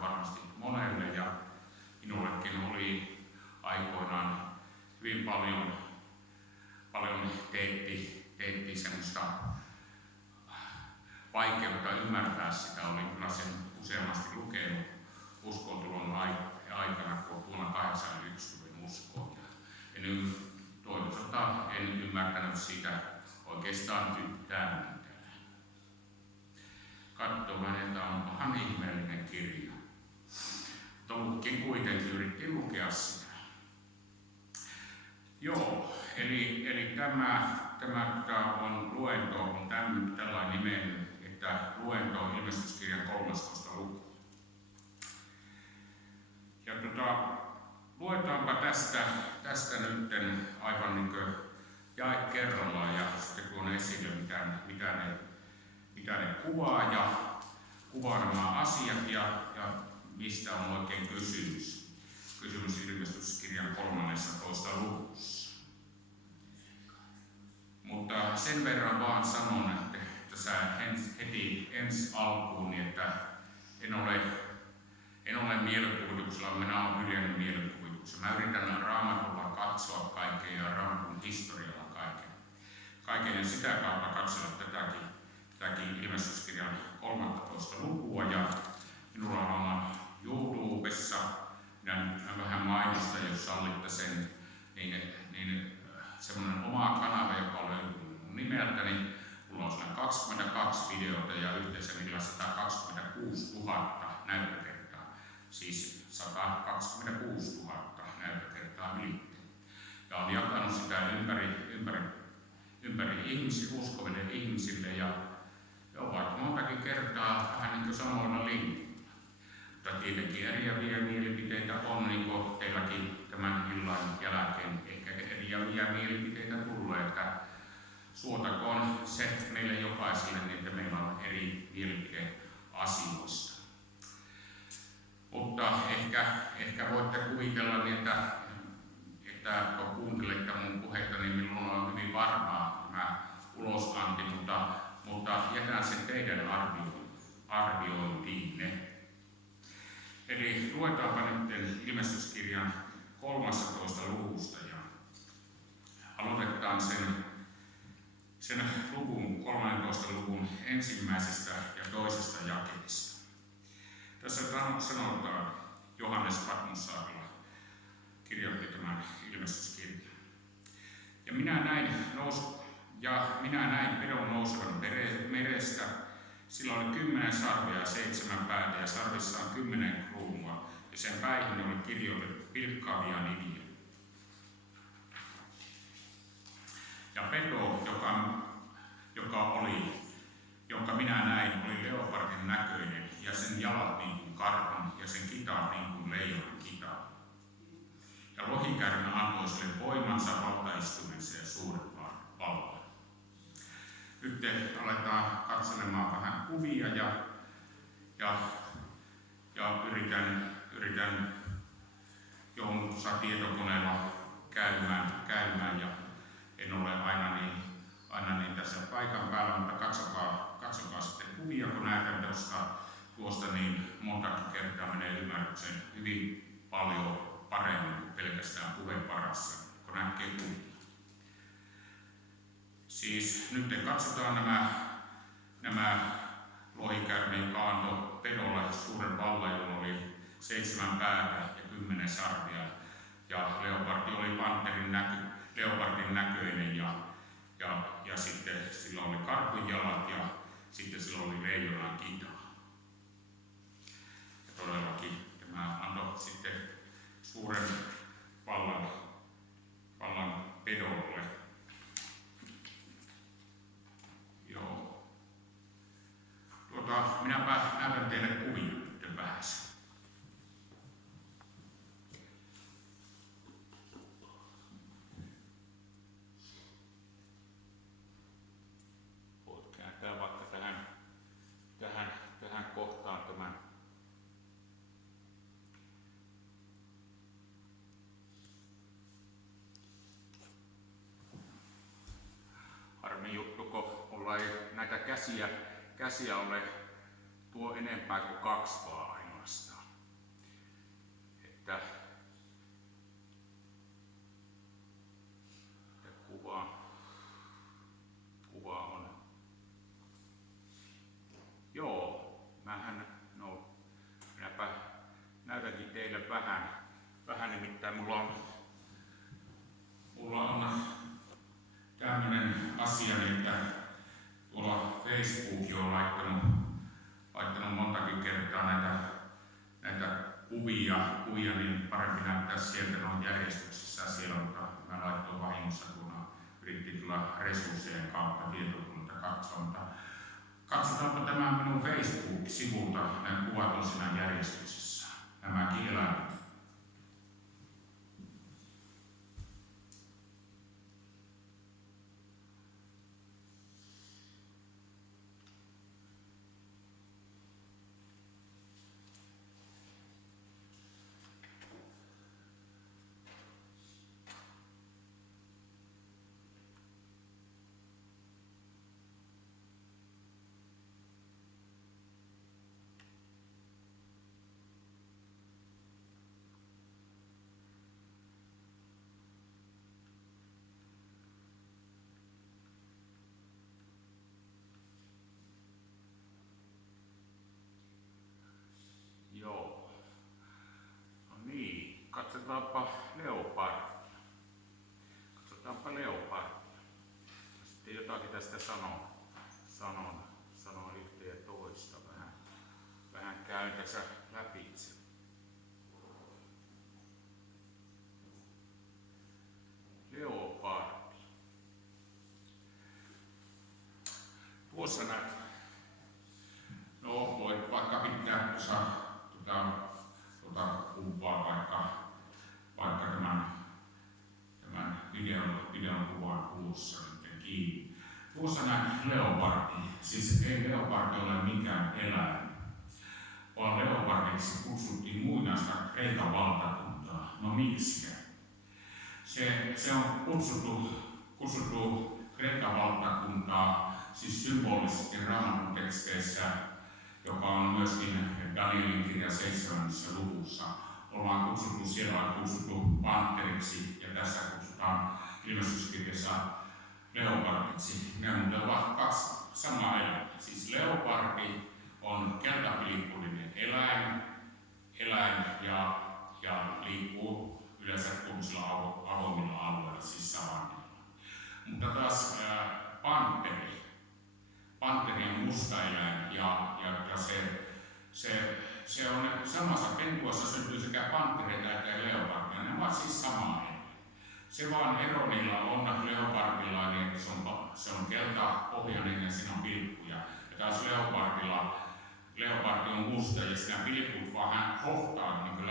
varmasti monelle ja minullekin oli aikoinaan hyvin paljon teetti semmoista vaikeutta ymmärtää sitä. Olin kyllä sen useammasti lukenut uskontulon aikana, kun vuonna 1981 tulin uskoon. En ymmärtänyt sitä oikeastaan yhtään mitään. Katsoin, että onpahan ihmeellinen kirja. Mutta kuitenkin yritin lukea sitä. Joo, eli tämä on luento, on tällainen nimen, että luento on ilmestyskirjan 13. luku. Ja luetaanpa tästä nyt aivan niin kuin jae kerrallaan ja sitten tuon esille, mitä ne kuvaa ja kuvaa nämä asiat ja mistä on oikein kysymys. Kysymys ilmestyskirjan 13. luvussa. Mutta sen verran vaan sanon, että tässä heti ensi alkuun, että en ole mielikuvituksella, minä olen yleinen mielikuvituksella. Mä yritän Raamatulla katsoa kaikkea ja Raamatun historialla kaiken ja sitä kautta katsella tätäkin ilmestyskirjan 13. lukua. Ja minulla on YouTubessa, minä vähän mainostan, jos sallitte sen, niin semmoinen oma kanava, joka on löytynyt mun nimeltäni. Mulla on 22 videota ja yhteensä niillä 126 000 näyttökertaa. Siis 126 000 näyttökertaa ylittänyt. Ja olen jakanut sitä ympäri uskoville ihmisille ja ovat montakin kertaa vähän niin kuin samoilla linjoilla. Mutta tietenkin eriäviä mielipiteitä on, niin kuin teilläkin tämän illan jälkeen ehkä eriäviä mielipiteitä tulee, että suotakoon se meille jokaiselle, niin että meillä on eri mielipide asioista. Mutta ehkä voitte kuvitella, niin että kun kuuntelette mun puhetta, niin minulla on hyvin varmaa tämä ulosanti, mutta jätän sen teidän arviointiinne. Eli luetaanpa nyt ilmestyskirjan 13. luvusta ja aloitetaan sen luvun 13. luvun ensimmäisestä ja toisesta jakeesta. Tässä sanotaan, Johannes Patmossaarella kirjoitti tämän ilmestyskirjan. Ja minä näin pedon nousevan merestä. Sillä oli 10 sarvea ja 7 päätä ja sarvissaan 10 kruunua. Ja sen päihin oli kirjoitettu pilkkaavia nimiä. Ja peto, jonka minä näin, oli leopardin näköinen ja sen jalat niin kuin karhun ja sen kitaat niin kuin leijonan kitaat. Ja lohikäärme antoi sille voimansa, valtaistumensa ja suuren vallan. Nyt aletaan katselemaan vähän kuvia ja yritän jonkun tietokoneella käymään ja en ole aina niin tässä paikan päällä, mutta katsokaa sitten kuvia, kun näytän tuosta niin montakin kertaa menee ymmärrykseen hyvin paljon paremmin kuin pelkästään puheen varassa, kun näkee kuvia. Siis nyt katsotaan nämä lohikäärme, joka antoi pedolle suuren vallan, jolla oli 7 päätä ja 10 sarvia. Ja leopardi oli leopardin näköinen ja sitten sillä oli karhun jalat ja sitten sillä oli leijonan kita. Ja todellakin tämä antoi sitten suuren vallan pedolle. Joo. Minäpä näytän teille kuvia nyt vähäsen. Voit kääntää vaikka tähän kohtaan tämän. Harmi juttu, kun mulla ei näitä käsiä ole tuo enempää kuin 2 vaan ainoastaan. vähän nimittäin mulla on tämmönen asia, että tuolla Facebookin on laittanut montakin kertaa näitä kuvia, niin parempi näyttää sieltä noin järjestyksessä siellä, mutta mä laittoin vahingossa yritti tulla resurssien kautta tietotunnilta katsoa. Katsotaanpa tämä minun Facebook-sivulta, nämä kuvat on siinä järjestyksessä, nämäkin eläimet. Joo. No niin, katsotaanpa leopardia. Sitten jotakin tästä sanon yhteen toista. Vähän käyn tässä läpitse. Leopardi. Tuossa näet. No, voit vaikka pitää tuossa tuota kuvaa vaikka tämän videon kuvan kulussa nyt kiinni. Tuossa näet leopardi. Siis ei leopardi ole mikään eläin, vaan leopardiksi kutsuttiin muinaista Kreikan valtakuntaa. No miksi? Se on kutsuttu Kreikan valtakuntaa siis symbolisesti Raamatun teksteissä, joka on myöskin Danielin kirja 7. luvussa. Siellä on kutsuttu panteriksi ja tässä kutsutaan ilmestyskirjassa leopardiksi. Ne ovat kaksi samaa eläintä. Siis leopardi on keltapilippullinen eläin ja liikkuu yleensä tuollaisilla avoimilla alueilla, siis savannilla. Mutta taas panteri on musta eläin ja se on samassa pentuassa syntyy sekä pantereita että leopardia. Ne ovat siis sama eläin. Se vaan ero niillä on leopardilla, niin että se on keltapohjainen ja siinä on pilkkuja. Ja taas leopardi on musta ja siinä pilkkut vaan hohtaa niin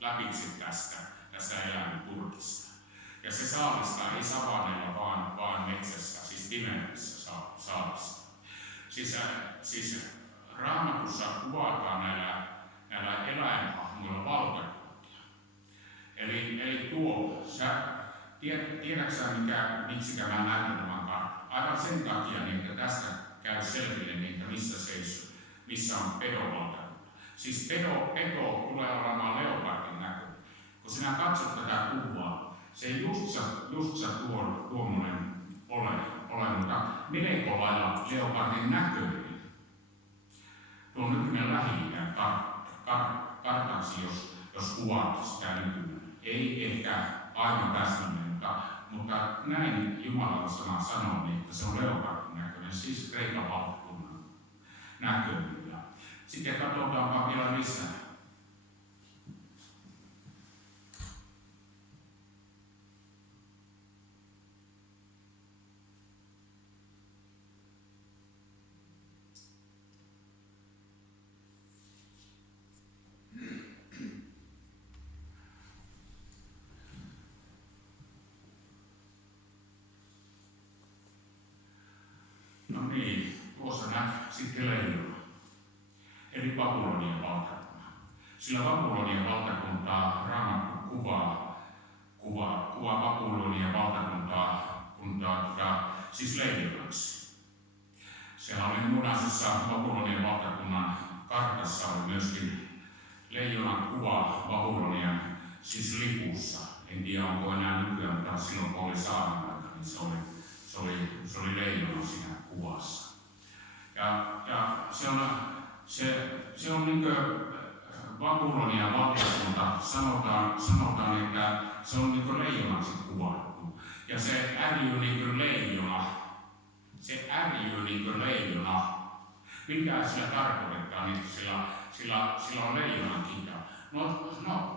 läpitse tästä eläimen purkista. Ja se saalistaa ei savanneilla vaan metsässä, siis pimeydessä saalistaa. Siis Raamatussa kuvataan näillä eläinhahmoilla valtakuntia. Eli tiedätkö miksi mä näytän tämän kartan? Aivan sen takia, että tästä käy selville, missä on pedovaltakunta. Siis pedo tulee olemaan leopardin näköinen. Kun sinä katsot tätä kuvaa, se ei just tuommoinen ole, mutta melko lailla leopardin näköinen. Tuo nykyinen Lähi-idän kartaksi, jos kuvaat sitä nykyinen. Ei ehkä aivan täsmälleen, mutta näin Jumalan sana sanoo, että se on leopardin näköinen, siis Kreikan valtakunnan näköinen. Sitten katsotaanpa vielä lisää. No niin, tuossa näet sitten leijona, eli Babylonian valtakunta. Sillä Babylonian valtakuntaa Raamattu kuvaa Babylonian valtakuntaa siis leijonaksi. Siellä oli munaisessa Babylonian valtakunnan kartassa oli myöskin leijonan kuva Babylonian siis lipussa. En tiedä onko enää nykyään, mutta silloin kun oli saarnalaita, niin se oli leijona siinä kuvassa. Ja se on niin Babylonian valtakunta sanotaan, että se on niin kuin leijonaksi kuvattu. Ja se ärjyy niin kuin leijona. Mikä sillä tarkoittaa, niin sillä on leijonan kita. No,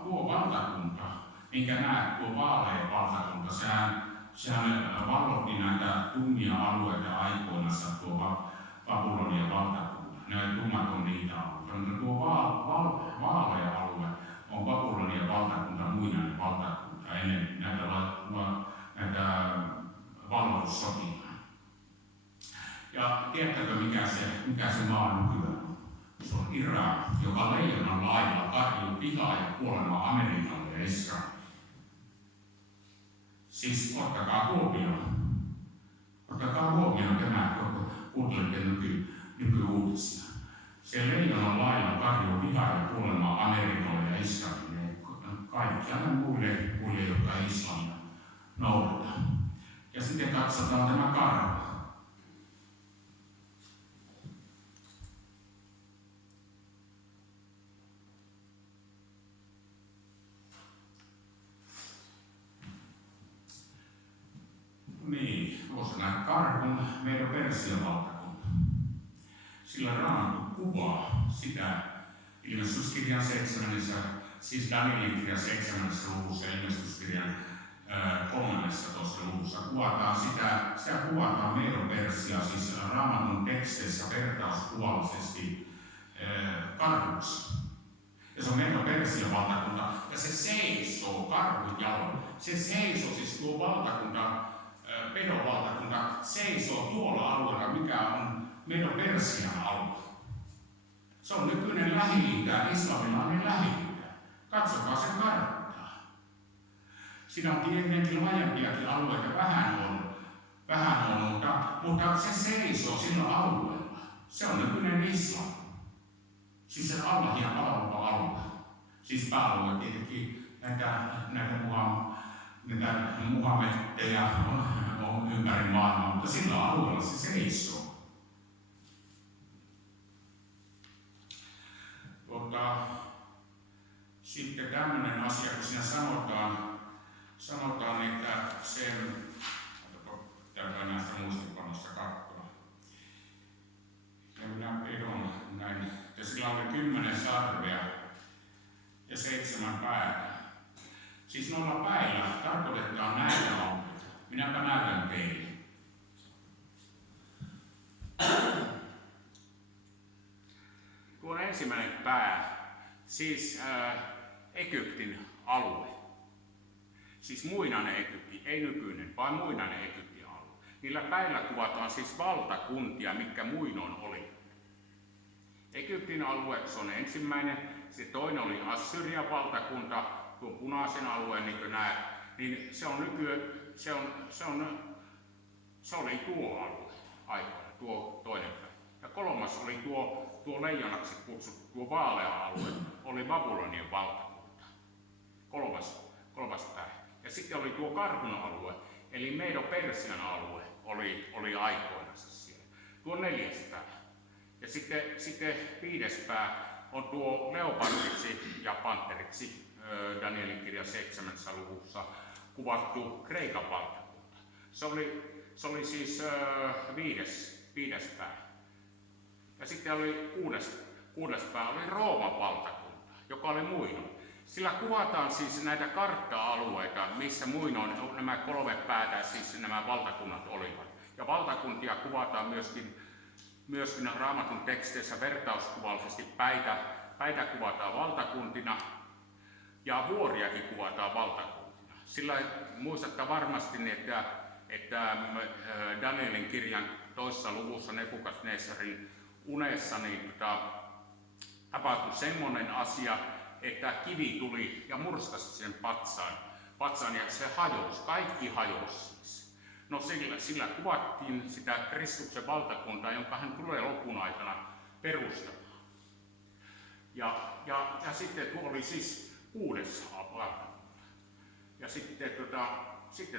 tuo valtakunta, minkä näet, tuo vaalea valtakunta, sehän vallotti näitä tummia alueita aikoinansa tuo Babylonian valtakunta. Ne tummat on niitä alueita. Mutta tuo vaalea alue on Babylonian valtakunta, muinainen valtakunta, ennen näitä valloitussotia. Ja tiedättekö, mikä se maa nykyään on? Se on Irak, joka leijonan lailla karjuu vihaa ja kuolemaa Amerikalle ja Israelille. Siis ottakaa huomioon tämä, kun kuuntelette nykyuutisia. Se leijonan lailla karjuu vihaa ja kuolemaa Amerikalle ja Israelille. Kaikkialle muille, jotka islamia noudattaa. Ja sitten katsotaan tämä karhu. Niin, tuossa näet karhun meidän Persian valtakunta. Sillä Raamattu kuvaa sitä ilmestyskirjan 7. siis Danielin kirjan 7. luvussa ja ilmestyskirjan 13. luvussa kuvataan sitä kuvataan meidän Persia, siis Raamatun teksteissä vertauskuvallisesti karhuksi. Ja se on meidän Persian valtakunta ja se seisoo karhun jaloin. Se seisoo, siis tuo valtakunta, pedon valtakunta seisoo tuolla alueella, mikä on meidän Persian alue. Se on nykyinen Lähi-itä, islamilainen Lähi-itä. Katsokaa sen karttaa. Siinä on tietenkin laajempiakin alueita, vähän on, mutta se seisoo sillä alueella. Se on nykyinen islam. Siis se Allahia palveleva alue. Siis pääalue tietenkin näitä Muhammedteja on ympäri maailmaa, mutta sillä alueella se seisoo. Sitten tämmöinen asia, kun siinä sanotaan että sen, täytyy näistä muistipanosta katsoa. Ja minä edon näin, ja sillä oli 10 sarvea ja 7 päätä. Siis noilla päillä tarkoitetaan näitä alueita. Minäpä näytän teille. Tuo ensimmäinen pää, siis Egyptin alue. Siis muinainen Egypti, ei nykyinen, vaan muinainen Egyptin alue. Niillä päillä kuvataan siis valtakuntia, mitkä muinoin oli. Egyptin alue, se on ensimmäinen. Se toinen oli Assyrian valtakunta, tuon punaisen alueen, niin kuin näet. Niin se on nykyään, se oli tuo alue aikoina, tuo toinen pää. Ja kolmas oli tuo leijonaksi kutsuttu, tuo vaalea alue, oli Babylonian valtakunta. Kolmas pää. Ja sitten oli tuo karhun alue, eli meidän Persian alue oli aikoinansa siellä. Tuo 4. pää. Ja sitten 5. pää on tuo leopardiksi ja panteriksi Danielin kirja 7. luvussa kuvattu Kreikan valtakunta. Se oli siis 5. pää. Ja sitten oli 6. pää oli Rooman valtakunta, joka oli muinoin. Sillä kuvataan siis näitä kartta-alueita, missä muinoin nämä 3 päätä, siis nämä valtakunnat olivat. Ja valtakuntia kuvataan myöskin Raamatun teksteissä vertauskuvallisesti päitä kuvataan valtakuntina ja vuoriakin kuvataan valtakuntina. Sillä muistatte varmasti, että Danielin kirjan 2. luvussa Nebukadnessarin unessa niin tapahtui semmoinen asia, että kivi tuli ja murskasi sen patsaan ja se hajosi, kaikki hajosi siis. No sillä kuvattiin sitä Kristuksen valtakuntaa, jonka hän tulee lopun aikana perustamaan. Ja sitten tuo oli siis 6. valtakunta. Ja sitten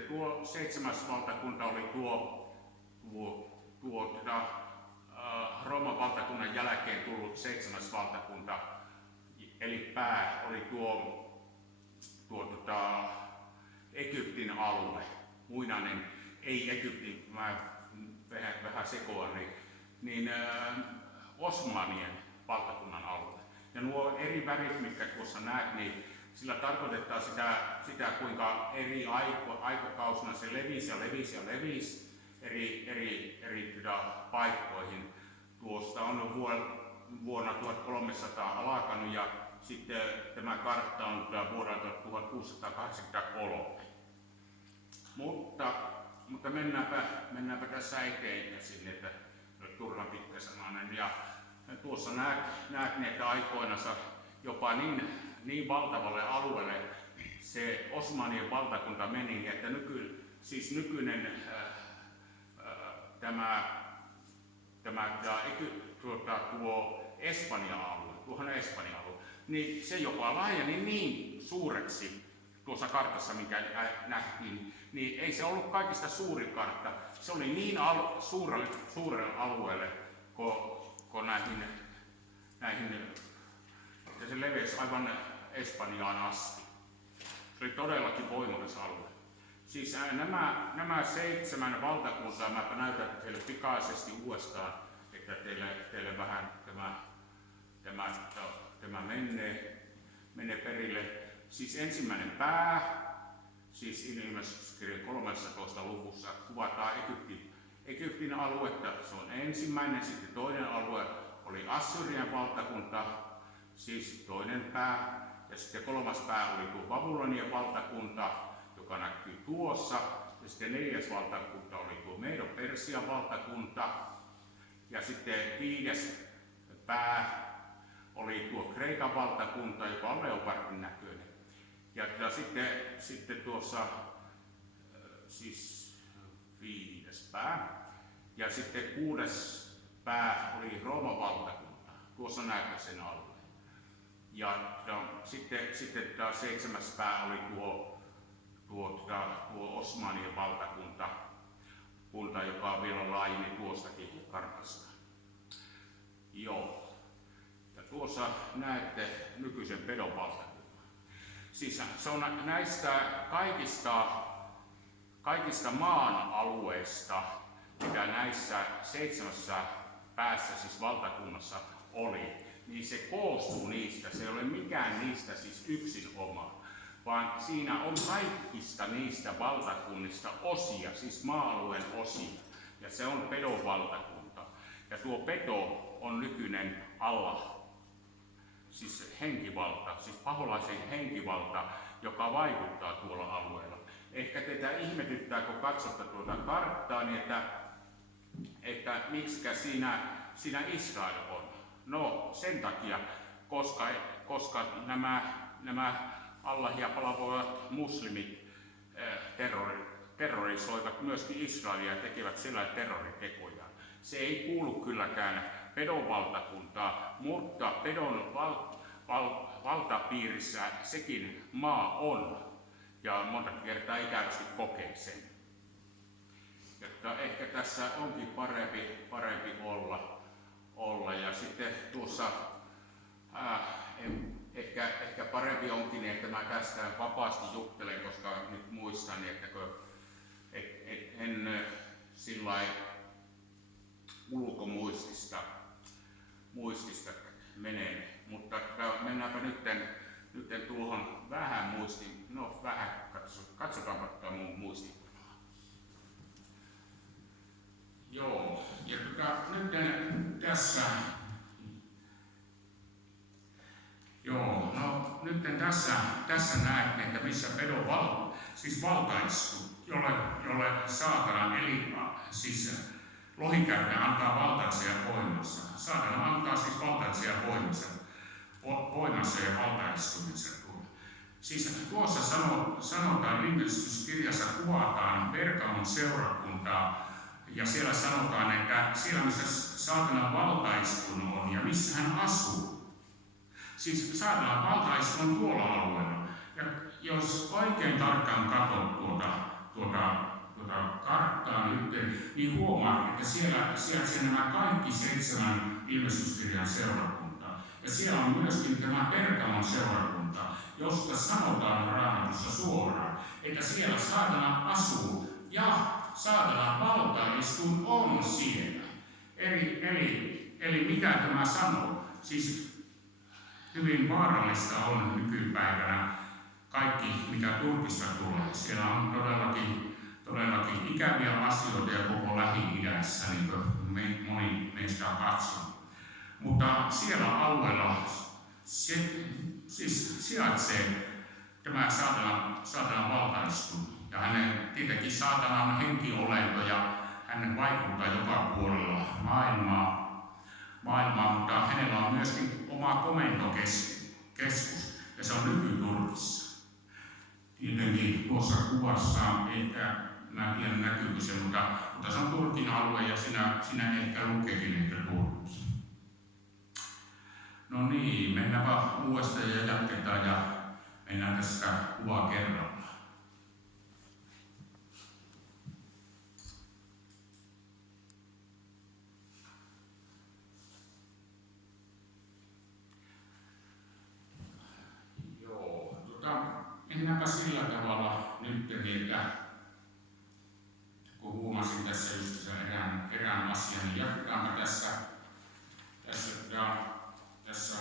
tuo 7. valtakunta oli tuo Rooman valtakunnan jälkeen tullut 7. valtakunta, eli pää oli tuo Egyptin alue, muinainen, ei Egyptin, mä vähän sekoan, niin Osmanien valtakunnan alue. Ja nuo eri värit, mitkä tuossa näet, niin sillä tarkoitetaan sitä kuinka eri aikakausina se levisi eri paikkoihin. Tuosta on vuonna 1300 alkanut ja sitten tämä kartta on vuodelta 1683. Mutta mennäänpä tässä eteenpäin sinne, että turhan pitkäsanainen. Ja tuossa näet, että aikoinansa jopa niin valtavalle alueelle se Osmanien valtakunta meni, että nykyinen tuo Espanjan alue, niin se jopa laajeni niin suureksi tuossa kartassa, mikä nähtiin, niin ei se ollut kaikista suuri kartta. Se oli niin suurelle alueelle, kun näihin, että se levisi aivan Espanjaan asti. Se oli todellakin voimakas alue. Siis nämä 7 valtakuntaa, mä näytän teille pikaisesti uudestaan, että teille vähän tämä menee perille. Siis ensimmäinen pää, siis Ilmestyskirjan 13. luvussa kuvataan Egyptin aluetta, se on ensimmäinen. Sitten toinen alue oli Assyrian valtakunta, siis toinen pää. Ja sitten 3. pää oli tuo Babylonian valtakunta, joka näkyy tuossa. Ja sitten 4. valtakunta oli tuo Medo-Persian valtakunta. Ja sitten 5. pää oli tuo Kreikan valtakunta, joka on leopardin näköinen. Ja sitten tuossa siis 5. pää. Ja sitten 6. pää oli Rooman valtakunta. Tuossa näette sen alueen. Ja sitten tämä 7. pää oli tuo Osmanien valtakunta, joka on vielä laajemmin tuostakin kartasta. Joo. Ja tuossa näette nykyisen Pedon valtakunnan. Siis se on näistä kaikista maan alueista, mitä näissä 7 päässä, siis valtakunnassa oli, niin se koostuu niistä. Se ei ole mikään niistä siis yksin oma, vaan siinä on kaikista niistä valtakunnista osia, siis maa-alueen osia. Ja se on Pedon valtakunta. Ja tuo Pedo on nykyinen Allah, siis henkivalta, siis paholaisen henkivalta, joka vaikuttaa tuolla alueella. Ehkä teitä ihmetyttää, kun katsotte tuota karttaa, niin että miksikä siinä Israel on. No sen takia, koska nämä Allahia palvovat muslimit terrorisoivat myöskin Israelia ja tekevät siellä terroritekoja. Se ei kuulu kylläkään Pedon valtakuntaa, mutta Pedon valtapiirissä sekin maa on. Ja monta kertaa ikävästi kokee sen. Että ehkä tässä onkin parempi olla. Ja sitten tuossa ehkä parempi onkin, että mä tästä vapaasti juttelen, koska nyt muistan, että en sillä ulkomuistista menen. Mutta mennäänpä nyt tuohon vähän muistiin. No vähän, katsotaanpa tämä mun muistiin. Joo, ja nyt tässä. Joo, no nyt tässä näette, että missä Pedo siis valtaistuu, jolle saatana eli siis lohikäärme antaa valtaisia voimassa. Saatana antaa siis valtaisia voimassa ja valtaistumisen. Siis tuossa sanotaan Ilmestyskirjassa kuvataan Pergamon seurakuntaa ja siellä sanotaan, että siellä missä saatana valtaistunut on ja missä hän asuu. Siis saatana valtaistunut tuolla alueella. Ja jos oikein tarkkaan katsot tuota karttaa nyt, niin huomaat, että siellä nämä kaikki 7 Ilmestyskirjan seurakuntaa. Ja siellä on myöskin tämä Pergamon seurakunta, josta sanotaan Raamatussa suoraan, että siellä saatana asuu ja saatanan valtaistuin on siellä. Eli mitä tämä sanoo? Siis hyvin vaarallista on nykypäivänä kaikki, mitä Turkissa tulee. Siellä on todellakin ikäviä asioita ja koko Lähi-idässä, niin kuin moni meistä on katsonut. Mutta siellä alueella siis sijaitsee tämä saatanan valtaistuin. Ja hänen tietenkin saatanan henkiolento ja hän vaikuttaa joka puolella maailmaa, mutta hänellä on myöskin oma komentokeskus ja se on nyky-Turkissa. Tietenkin tuossa kuvassa, että mä tiedän näkyykö se, mutta se on Turkin alue ja sinä ehkä lukeekin, että Turkki. No niin, mennäänpä uudestaan ja jatketaan ja mennään tästä kuvaa kerralla. Mennäänpä sillä tavalla nyt, että kun huomasin tässä just erään asian, niin jatketaanpa tässä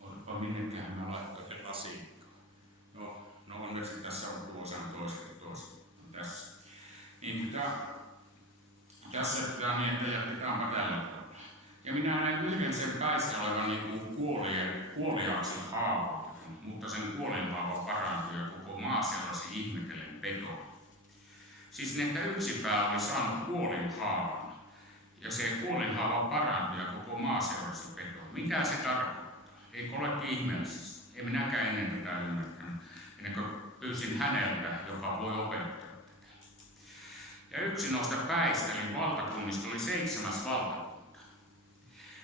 odotapa minnekähän mä laittoin lasinkaan. No onneksi tässä on tuosan toista tässä. Niin tässä niin, että jatketaanpa tällä. Ja minä näin yhden sen päissä olevan niin kuoliaaksi haavoittunut, mutta sen kuolinhaava parantui ja koko maa seurasi ihmetellen petoa. Siis niin, että yksi pää oli saanut kuolinhaavan ja se kuolinhaava parantui ja koko maa seurasi petoa. Mitä se tarkoittaa? Eikö ole ihmeellisesti? En minäkään ennen tätä ymmärtänyt, ennen kuin pyysin häneltä, joka voi opettaa tätä. Ja yksi noista päistä, eli valtakunnista, oli 7. valtakunta.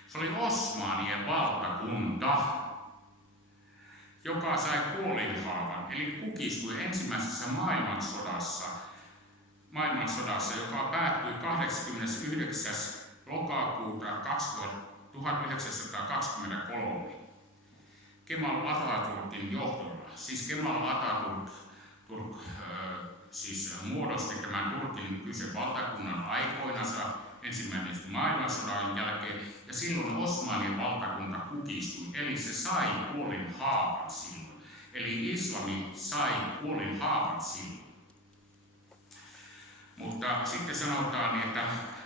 Se oli Osmanien valtakunta, joka sai kuolinhaavan, eli kukistui ensimmäisessä maailmansodassa, joka päättyi 29. lokakuuta 1923 Kemal Atatürkin johdolla. Siis Kemal Atatürk muodosti tämän Turkin nykyisen valtakunnan aikoinansa ensimmäisen maailmansodan jälkeen, ja silloin Osmanien valtakunta kukistui, eli se sai kuolinhaavan silloin. Eli islami sai kuolinhaavan silloin. Mutta sitten sanotaan, että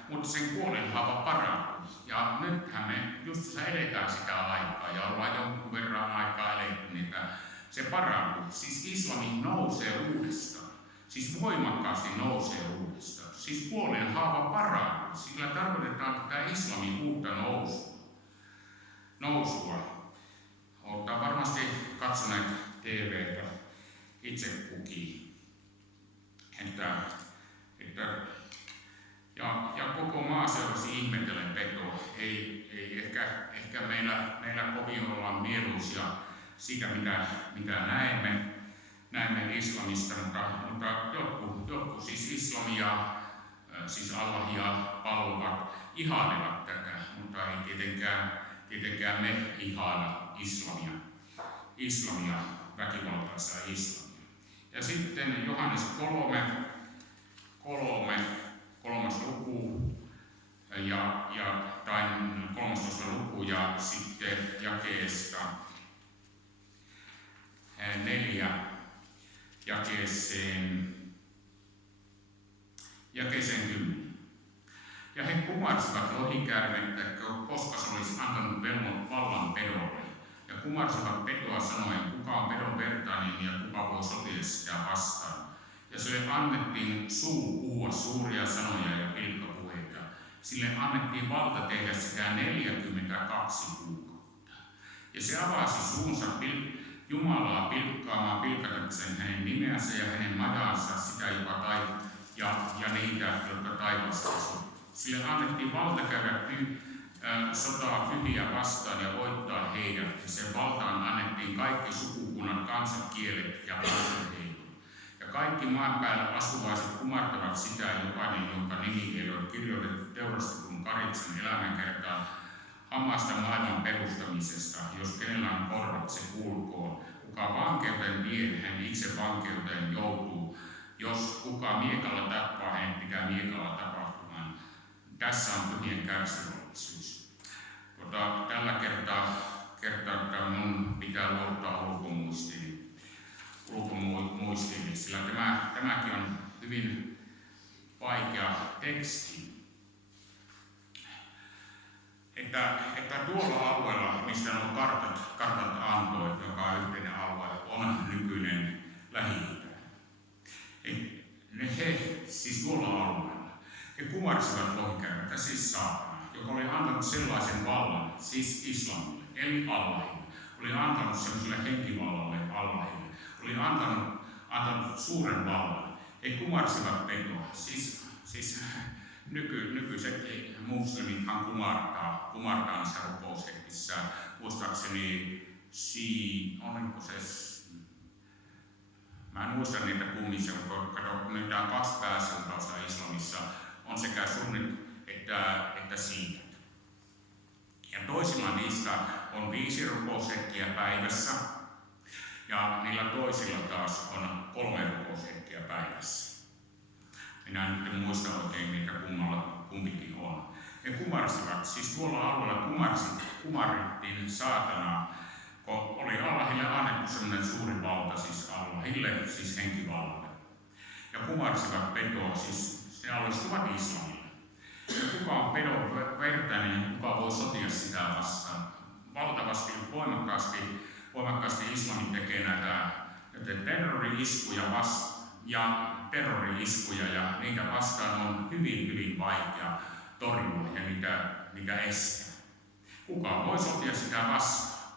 mutta sen kuolinhaava parantui. Ja nythän me just eletään sitä aikaa, ja ollaan jonkun verran aikaa eletty, niin että se parantui. Siis islami nousee uudestaan. Siis voimakkaasti nousee uudestaan. Siis kuolinhaava parantui. Sillä tarkoitetaan tätä islamin uutta nousua. Olette varmasti katsoneet TV:tä itse kukin. Ja koko maa seurasi ihmetellen petoa. Ei ehkä meillä kovin ollaan mieluisia siitä, mitä näemme islamista, mutta jotkut siis islamia, siis Allahia palvovat, ihailevat tätä, mutta ei tietenkään me ihailla islamia, väkivaltaista islamia. Ja sitten Johannes 3. luku tai 13. luku ja sitten jakeesta 4 jakeeseen 10. Ja he kumarsivat lohikäärmettä, koska se olisi antanut vallan pedolle. Ja kumarsivat petoa sanoen, kuka on pedon vertainen ja kuka voi sotia sitä vastaan. Ja sille annettiin suu puhua suuria sanoja ja pilkkapuheita. Sille annettiin valta tehdä sitä 42 kuukautta. Ja se avasi suunsa Jumalaa pilkkaamaan pilkatakseen hänen nimeänsä ja hänen majaansa, sitä ja niitä, jotka taivaassa asuvat. Sille annettiin valta käydä sotaa pyhiä vastaan ja voittaa heidät. Ja sen valtaan annettiin kaikki sukukunnat, kansat, kielet ja kansanheimot. Ja kaikki maan päällä asuvaiset kumartavat sitä, jokainen, jonka nimi ei ole kirjoitettu teurastetun karitsan elämänkertaan hammasta maailman perustamisesta. Jos kenellä on korvat, se kuulkoon. Kuka vankeuteen vie, hän itse vankeuteen joutuu. Jos kuka miekalla tappaa, hän pitää miekalla tapahtumaan. Tässä on pyhien kärsivällisyys. Tällä kertaa mun pitää luottaa ulkomuistiin, sillä tämäkin on hyvin vaikea teksti. Että tuolla alueella, mistä on kartat antoi, joka on yhteinen alue, on nykyinen Lähi-itä. He siis tuolla alueella, he kumarsivat lohikäärmettä, siis saatana, joka oli antanut sellaisen vallan, siis islamille, eli Allahille, oli antanut sellaiselle henkivallalle Allahille, oli antanut suuren vallan. He kumarsivat petoa, siis nykyiset muslimithan kumartaa niissä rukoushetkissä. Muistaakseni oliko se, mä en muista niitä kummisia, mutta niitä on 2 pääseutausta islamissa, on sekä sunnit että siiat. Ja toisilla niistä on 5 rukoushetkiä päivässä, ja niillä toisilla taas on 3 rukoushetkiä päivässä. Minä nyt en muista oikein, mitä kumpikin on. He kumarsivat, siis tuolla alueella kumarrittiin saatanaa, kun oli Allahille annettu sellainen suuri valta, siis Allahille, siis henkivallalle. Ja kumarsivat petoa, siis se alistuvat islamille. Ja kuka on pedon vertainen, niin kuka voi sotia sitä vastaan. Valtavasti, voimakkaasti islami tekee näitä terrori-iskuja ja niitä vastaan on hyvin vaikea torjua ja niitä estää. Kuka voi sotia sitä vastaan?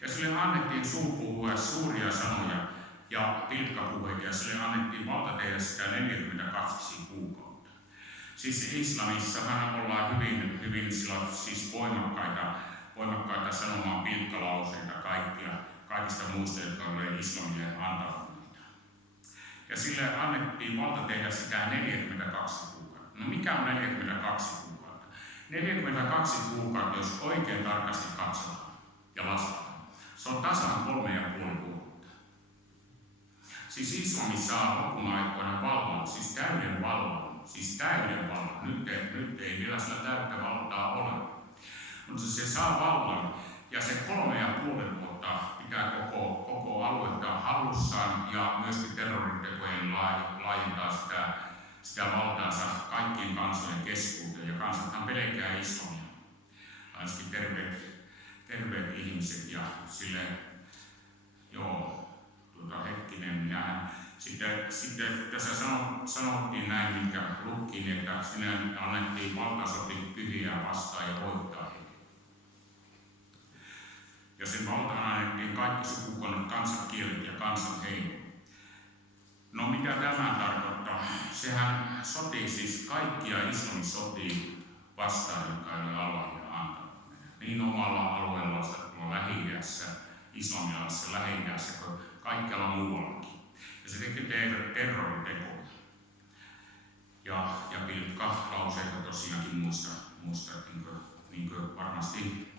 Ja sille annettiin puhua suuria sanoja ja pilkkapuheita ja sille annettiin valta tehdä sitä 42 kuukautta. Siis islamissahan ollaan hyvin siis voimakkaita sanomaan pilkkalauseita kaikista muista, jotka oli islamille antautuneita. Ja sille annettiin valta tehdä sitä 42 kuukautta. No mikä on 42 kuukautta? 42 kuukautta, jos oikein tarkasti katsotaan ja lasketaan. Se on tasan 3,5 vuotta. Siis islami saa lopun aikoina vallan, siis täyden vallan. Nyt ei vielä sitä täyttä valtaa ole. Mutta se saa vallan ja se 3,5 vuotta pitää koko aluetta hallussaan ja myöskin terroritekojen laajentaa sitä valtaansa kaikkien kansojen keskuuteen. Ja kansathan pelkää islamia. Ainakin terveet ihmiset ja sille, hetkinen, sitten tässä sanottiin näin, mitkä lukiin, että sinne annettiin valta sotia pyhiä vastaan ja voittaa heitä. Ja sen valtaan annettiin kaikki sukukonnat, kansat, kielet ja kansan heille. No mitä tämä tarkoittaa? Sehän sotii siis kaikkia islamin sotii vastaan, jotka ei ole Allahille antanut. Niin omalla alueella tuolla Lähi-idässä, islamilaisessa Lähi-idässä kuin kaikkialla muuallakin. Ja se tekee terroritekoja. Ja pilkkalauseita tosiaankin muista niin kuin varmasti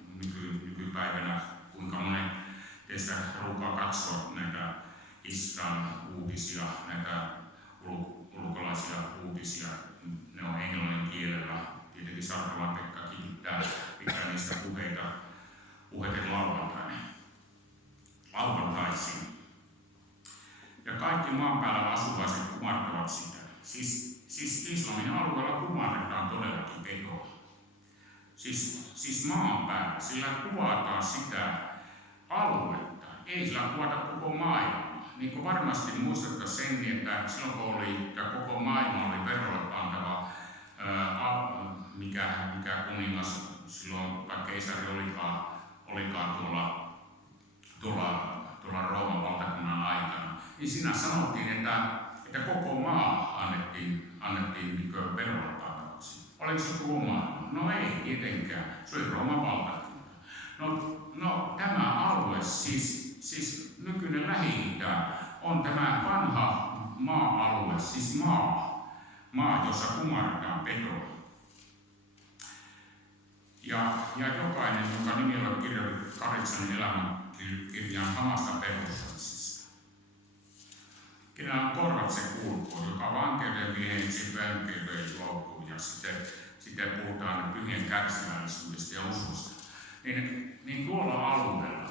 nykypäivänä, kuinka monen teistä ruukaa katsoa näitä Israel-uutisia, näitä ulkolaisia uutisia. Ne on englannin kielellä. Tietenkin Sarkolan Pekkakin pitää niistä puheita lauantaisin. Ja kaikki maan päällä asuvaiset kumartavat sitä. Siis islamin alueella kumarretaan todellakin petoa. Siis maan päällä, sillä kuvataan sitä aluetta, ei sillä kuvata koko maailmaa. Niin kuin varmasti muistatte sen, että silloin kun koko maailma oli verolle pantava, mikä kuningas silloin tai keisari olikaan tuolla Rooman valtakunnan aikana, niin siinä sanottiin, että koko maa annettiin verolle pantavaksi. Oliko se koko maailma? No ei tietenkään, se oli Rooman valtakunta. No tämä alue, siis nykyinen Lähi-itä, on tämä vanha maa-alue, siis maa, jossa kumarretaan petoa. Ja jokainen, joka nimellä kirjoitti Karitsan elämänkirjan samasta perustamisesta. Kenellä on korvat, se kuuluu, joka vankeuden vieheksi välkeyteen loppuu ja sitten puhutaan pyhien kärsivällisyydestä ja uskosta. Niin tuolla alueella,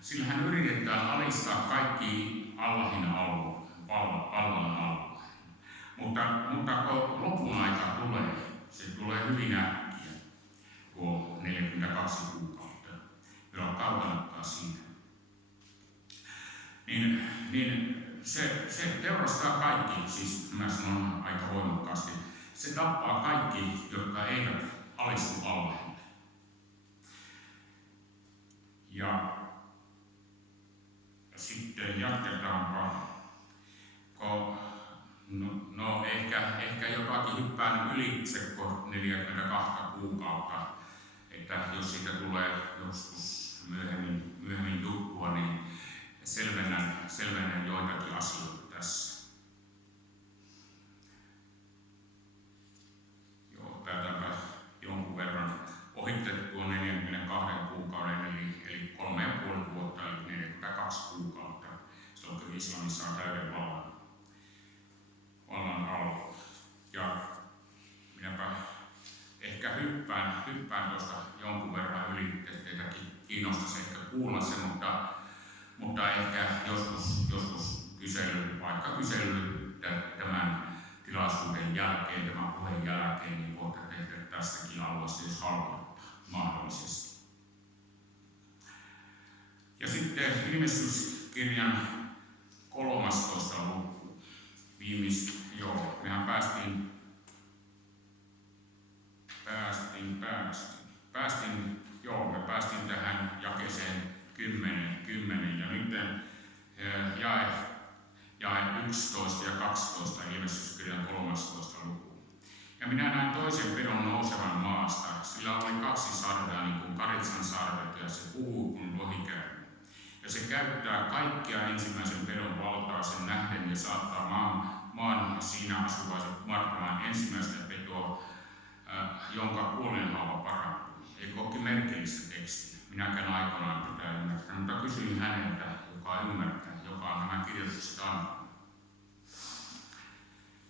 sillähän yritetään alistaa kaikki Allahin vallan alueen. Mutta kun lopun aika tulee, se tulee hyvin äkkiä, tuo 42 kuukautta, jolla on kaukanakaan siinä. Niin se teurastaa kaikki, siis mä sanon aika voimakkaasti, se tappaa kaikki, jotka eivät alistu Allahille. Ja sitten jatketaanpa, no ehkä jotakin hyppään ylitse 42 kuukautta, että jos siitä tulee joskus myöhemmin tuttua, niin selvennän joitakin asioita tässä. Joo, päätäänpä jonkun verran ohitettua 42 kuukauden, eli 3,5 vuotta, eli 42 kuukautta. Silloin kun Islamissa on täyden vallan alku. Ja minäpä ehkä hyppään tuosta jonkun verran yli, että teitäkin kiinnostaisi ehkä kuulla se, mutta ehkä joskus kysely tämän tilaisuuden jälkeen, tämän puheen jälkeen, niin voitte tehdä tästäkin alueesta, jos haluatte mahdollisesti. Ja sitten Ilmestyskirjan 13. luku. Mehän päästiin tähän jakeeseen 10 ja nyt jae 11 ja 12 Ilmestyskirjan 13. luku. Ja minä näin toisen pedon nousevan maasta, sillä oli 2 sarvea niin kuin Karitsan sarvet ja se puhuu kuin lohikäärme. Ja se käyttää kaikkia ensimmäisen pedon valtaa sen nähden ja saattaa maan siinä asuvaiset markkaan ensimmäistä petoa, jonka kuolinhaava parantui. Eikö olekin merkillistä tekstiä? Minäkään aikanaan pitää ymmärtää, mutta kysyin häneltä, joka ymmärtää, joka on nämä kirjoitukset antanut.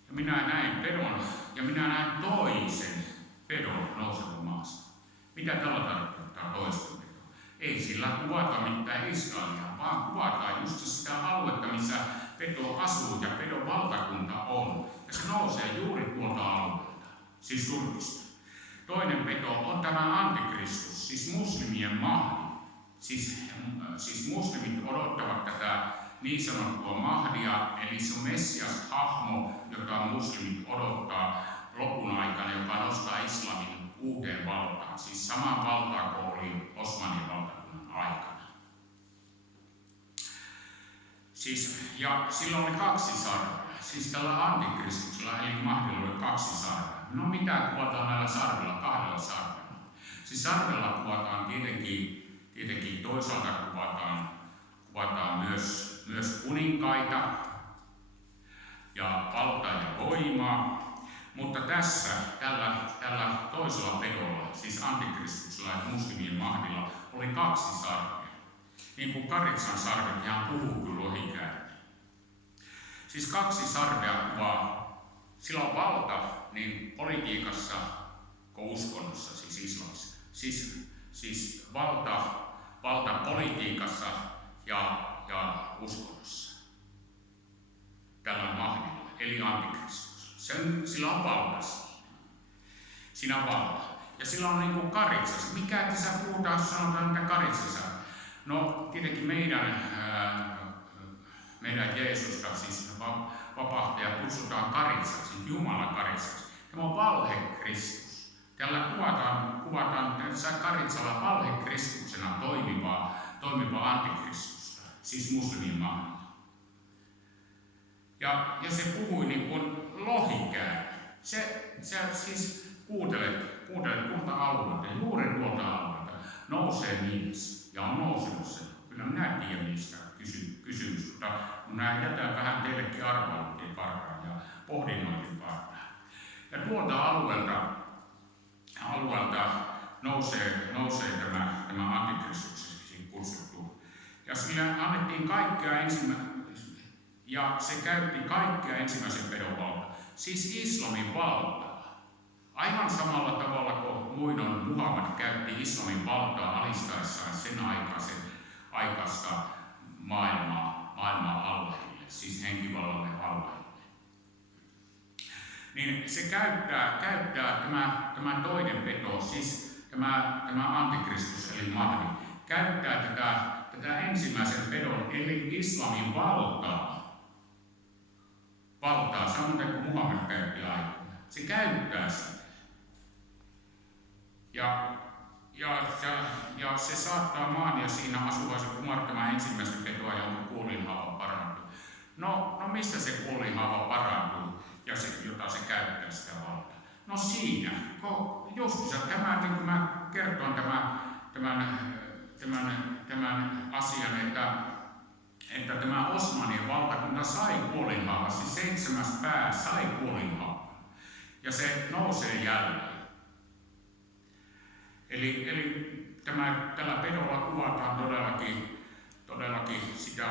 Ja minä näin pedon, ja minä näin toisen pedon nousevan maasta. Mitä tällä tarkoittaa toista petoa? Ei sillä kuvata mitään Israelia, vaan kuvataan just sitä aluetta, missä peto asuu ja pedon valtakunta on. Ja se nousee juuri tuolta alueelta, siis Turkista. Toinen peto on tämä antikristus, siis muslimien mahdi. Siis muslimit odottavat tätä niin sanottua mahdia, eli se on Messias-hahmo, jota muslimit odottaa lopun aikana, joka nostaa islamin uuteen valtaan. Siis samaan valtaan kuin oli Osmanin valtakunnan aikana. Ja sillä oli 2 sarvea. Siis tällä antikristuksella eli mahdilla oli 2 sarvea. No mitä kuvataan näillä sarvilla, 2 sarvella? Siis sarvella kuvataan tietenkin toisaalta kuvataan myös kuninkaita ja valtaa ja voimaa. Mutta tällä toisella pedolla, siis antikristuksella ja muslimien mahdilla, oli 2 sarvea. Niin kuin Karitsan sarvet ihan puhuu kuin lohikäärme. Siis 2 sarvea kuvaa, sillä on valta niin politiikassa kuin uskonnossa, siis islamissa. Siis valta politiikassa ja uskonnossa. Tällä mahdilla, eli antikristus. Sillä on valta siinä on valta. Ja sillä on niin kuin Karitsassa. Mikä tässä puhutaan, jos sanotaan, mitä Karitsassa? No tietenkin meidän Jeesusta, siis vapahtaja, kutsutaan Karitsaksi, Jumala Karitsaksi. Tämä on valhekristus. Tällä kuvataan tässä Karitsalla valhekristuksena toimivaa antikristusta, siis muslimin mahdollista. Ja se puhui niin kuin lohikäärme. Se siis kuuntelet tuolta alueelta, juuri tuolta alueelta, nousee mies ja on nousemassa. Kyllä minä tiedän, mistä kysymys, mutta nämä jätän vähän teillekin arvailukin varaan ja pohdinnoinnin varaan. Ja tuolta alueelta nousee tämä antikristuksiksi kutsuttu. Ja sillä annettiin kaikkea ja se käytti kaikkea ensimmäisen pedon valtaa, siis islamin valtaa. Aivan samalla tavalla kuin muinoin Muhammad käytti islamin valtaa alistaessaan sen aikaista maailmaa Allahille, siis henkivallalle Allahille. Niin se käyttää tämä toinen peto, siis tämä antikristus eli Mahdi, käyttää tätä ensimmäisen pedon eli islamin valtaa samoin kuin Muhammad käytti aikoina. Se käyttää sitä. Ja se saattaa maan ja siinä asuvaisen kumartamaan ensimmäistä petoa, jonka kuolinhaava parantuu. No missä se kuolinhaava parantuu, jota se käyttää sitä valtaa? No siinä, justiinsa tämä, niin kuin mä kertoin tämän asian, että tämä Osmanien valtakunta sai kuolinhaavan, siis 7. pää sai kuolinhaavan, ja se nousee jälleen. Eli tällä pedolla kuvataan todellakin sitä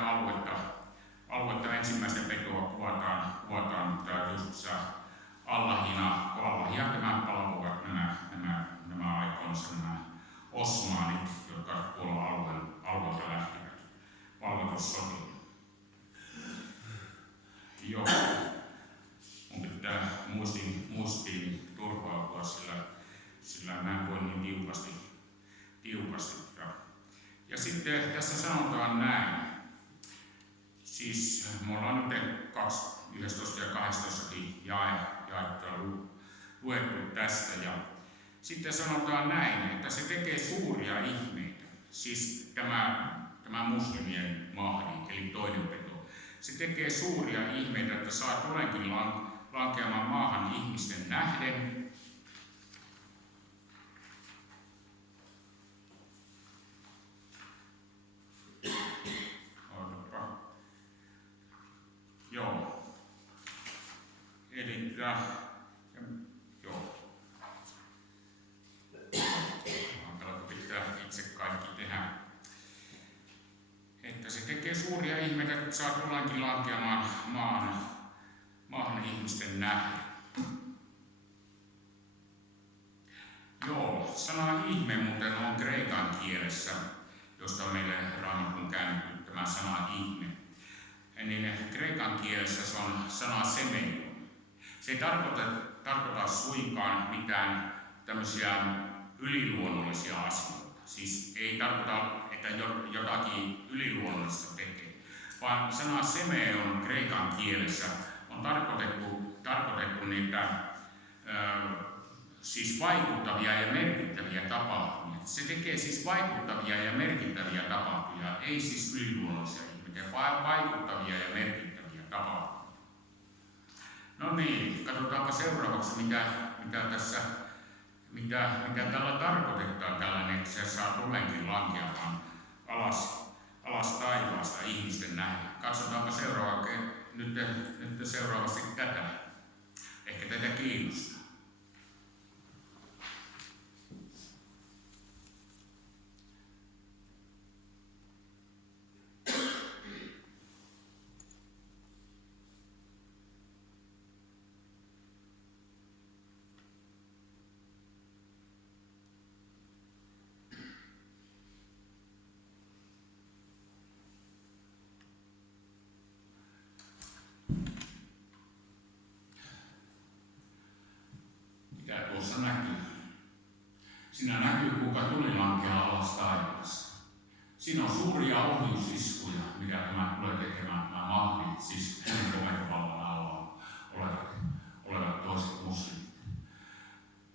aluetta ensimmäistä petoa kuvataan just Allahina, kun Allahia tämä palveluvat nämä aikansa nämä osmanit, jotka tuolla alueelta lähtivät valloitussotiin. Joo, mun pitää muistiin turvautua, sillä mä en voi niin tiukasti. Ja sitten tässä sanotaan näin. Siis me ollaan nyt 11 ja 18 jaettua luettu tästä. Ja sitten sanotaan näin, että se tekee suuria ihmeitä. Siis tämä muslimien Mahdi, eli toinen peto. Se tekee suuria ihmeitä, että saa tulenkin lankeamaan maahan ihmisten nähden. Joo. Eli joo. Hankala pitää itse kaikki tehdä. Että se tekee suuria ihmeitä, että saa tullaankin lankeamaan maahan ihmisten nähden. Joo, sana ihme muuten on kreikan kielessä, josta meille Raamatun käännetty tämä sana ihme. Niin kreikan kielessä se on sana semeion. Se ei tarkoita suinkaan mitään tämmöisiä yliluonnollisia asioita. Siis ei tarkoita, että jotakin yliluonnollista tekee. Vaan sana semeion kreikan kielessä on tarkoitettu niitä siis vaikuttavia ja merkittäviä tapahtumia. Se tekee siis vaikuttavia ja merkittäviä tapahtumia, ei siis yliluonnollisia ihmisiä, vaan vaikuttavia ja merkittäviä tapahtumia. No niin, katsotaanpa seuraavaksi, mitä tällä tarkoitetaan tällainen, että se saa tulenkin lankeamaan alas taivaasta ihmisten nähden. Katsotaanpa nyt seuraavasti tätä. Ehkä tätä kiinnostaa. Tuossa näkyy. Siinä näkyy, kuinka tuli lankeaa alas taivaasta. Siinä on suuria ohjusiskuja, mitä tämä tulee tekemään, nämä Mahdit, siis komentovallan alla olevat toiset muslimit.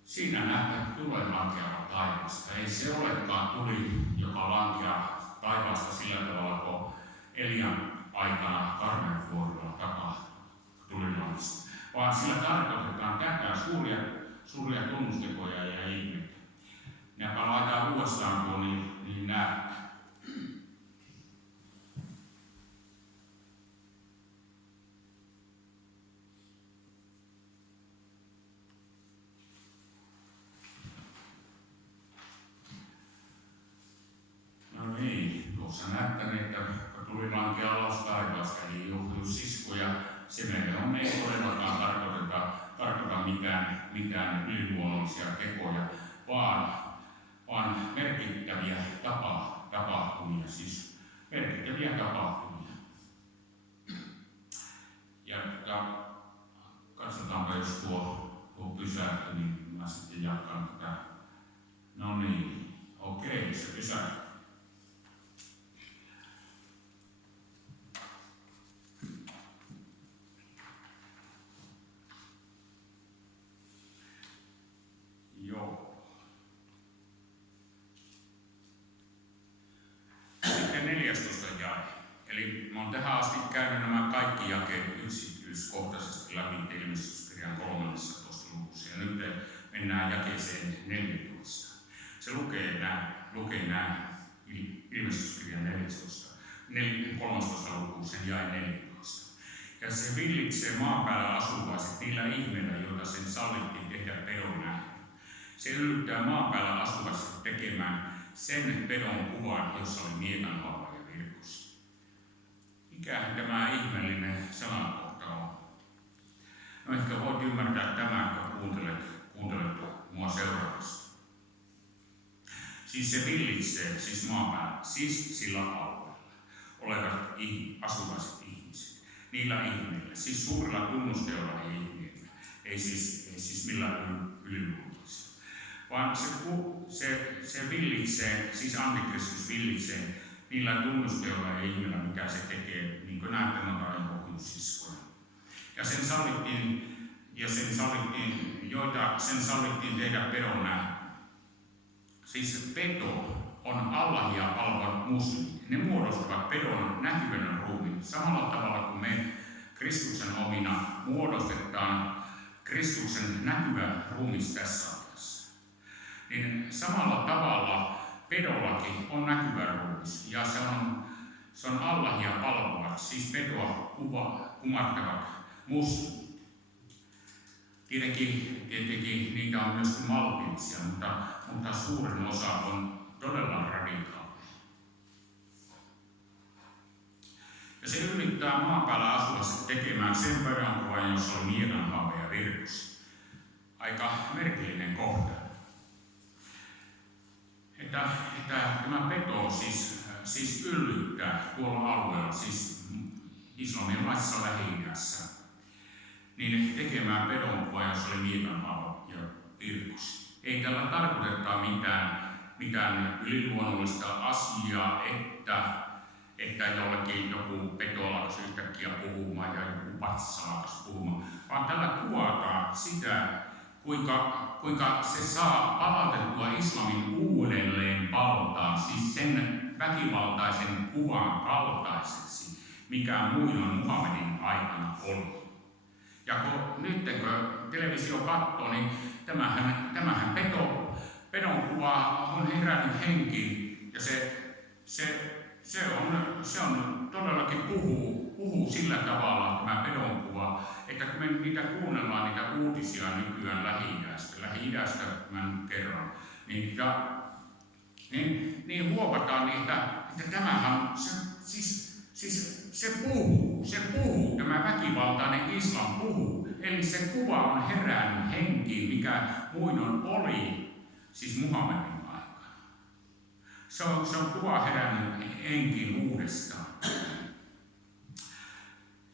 Siinä nähdään tulen lankeavan taivaasta. Ei se olekaan tuli, joka lankeaa taivaasta sillä tavalla, kun Elian aikana Karmelvuorilla tapahtui tulilankista. Vaan sillä tarkoitetaan tätä suuria tunnustekoja ja ihmeitä. Ja kun laitetaan uudestaan tuon, niin nähdään. tekoja, vaan merkittäviä tapahtumia, siis merkittäviä tapahtumia. Ja katsotaanpa, jos tuo pysähtyy, niin mä sitten jatkan tätä. No niin, okei, se pysähtyy. Joo. Sitten 14 jae. Eli mä oon tähän asti käynyt nämä kaikki jakeet yksityiskohtaisesti läpi Ilmestyskirjan 13. luvussa. Ja nyt mennään jakeeseen 14. Se lukee näin Ilmestyskirjan 13. lukuun, sen jae 14. Ja se villitsee maan päällä asuvaiset niillä ihmeillä, joita sen sallittiin tehdä pedon nähden. Se yllyttää maan päällä asuvaiset tekemään sen pedon kuvan, jossa oli miekanhaava ja virkus. Mikähän tämä ihmeellinen sanakohta on? No ehkä voit ymmärtää tämän, kun kuuntelet mua seuraavassa. Siis se villitsee, siis maan päällä, siis sillä alueella olevat asuvaiset ihmiset. Niillä ihmeillä, siis suurilla tunnusteilla ihmeillä, ei siis millään yliluontoisilla. Vaan se villitsee, siis antikristus villitsee niillä tunnusteilla ja ihmeillä, mikä se tekee, niin kuin näette notain pohjussiskoja. Ja sen sallittiin tehdä pedon nähden. Siis peto on Allahia palvovat muslimit. Ne muodostavat pedon näkyvän ruumiin samalla tavalla kuin me Kristuksen omina muodostetaan Kristuksen näkyvä ruumis tässä ajassa. Niin samalla tavalla pedollakin on näkyvä ruumis ja se on Allahia palvovat, siis pedoa kumartavat muslimit. Tietenkin niitä on myös maltillisia, mutta suurin osa on todella radikaaleja. Ja se yllyttää maan päällä asuvassa tekemään sen pedonkuvan, jossa oli miekanhaava ja virkus. Aika merkillinen kohta. Että tämä peto siis yllyttää tuolla alueella, siis islamilaisessa Lähi-idässä, niin tekemään pedonkuva, jossa oli miekanhaava ja virkus. Ei tällä tarkoiteta mitään yliluonnollista asiaa, että joku peto alkaisi yhtäkkiä puhumaan ja joku patsas alkaisi puhumaan, vaan tällä kuvataan sitä, kuinka se saa palautettua islamin uudelleen valtaan, siis sen väkivaltaisen kuvan kaltaiseksi, mikä muinoin Muhammedin aikana oli. Ja nyt kun televisio katsoo, niin tämähän pedon kuva on herännyt henkiin ja se on todellakin puhuu sillä tavalla tämä pedon kuva, että kun me niitä kuunnellaan niitä uutisia nykyään Lähi-idästä mä nyt kerron, niin huomataan niitä, että tämähän se puhuu, tämä väkivaltainen islam puhuu. Eli se kuva on herännyt henkiin, mikä muinoin oli, siis Muhammedin aikana. Se on kuva herännyt henkiin uudestaan.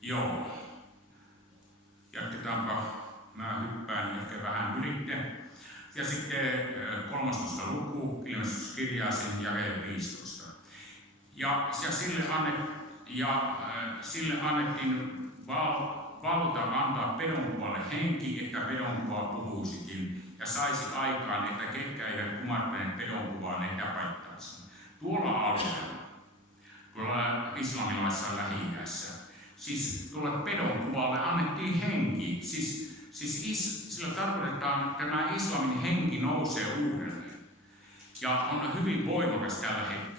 Joo. Jatketaanpa, mä hyppään ehkä vähän ylitte. Ja sitten 13. luku, Ilmestyskirjaa, sen jae 15. Ja sille annettiin valta antaa pedonkuvalle henki, että pedonkuva puhuisikin, ja saisi aikaan, että ketkä eivät kumartaneet pedonkuvaa, ne tapaittaisiin. Tuolla alueella, tuolla islamilaisessa Lähi-idässä, siis tuolle pedonkuvalle annettiin henki, sillä tarkoitetaan, että tämä islamin henki nousee uudelleen, ja on hyvin voimakas tällä hetkellä.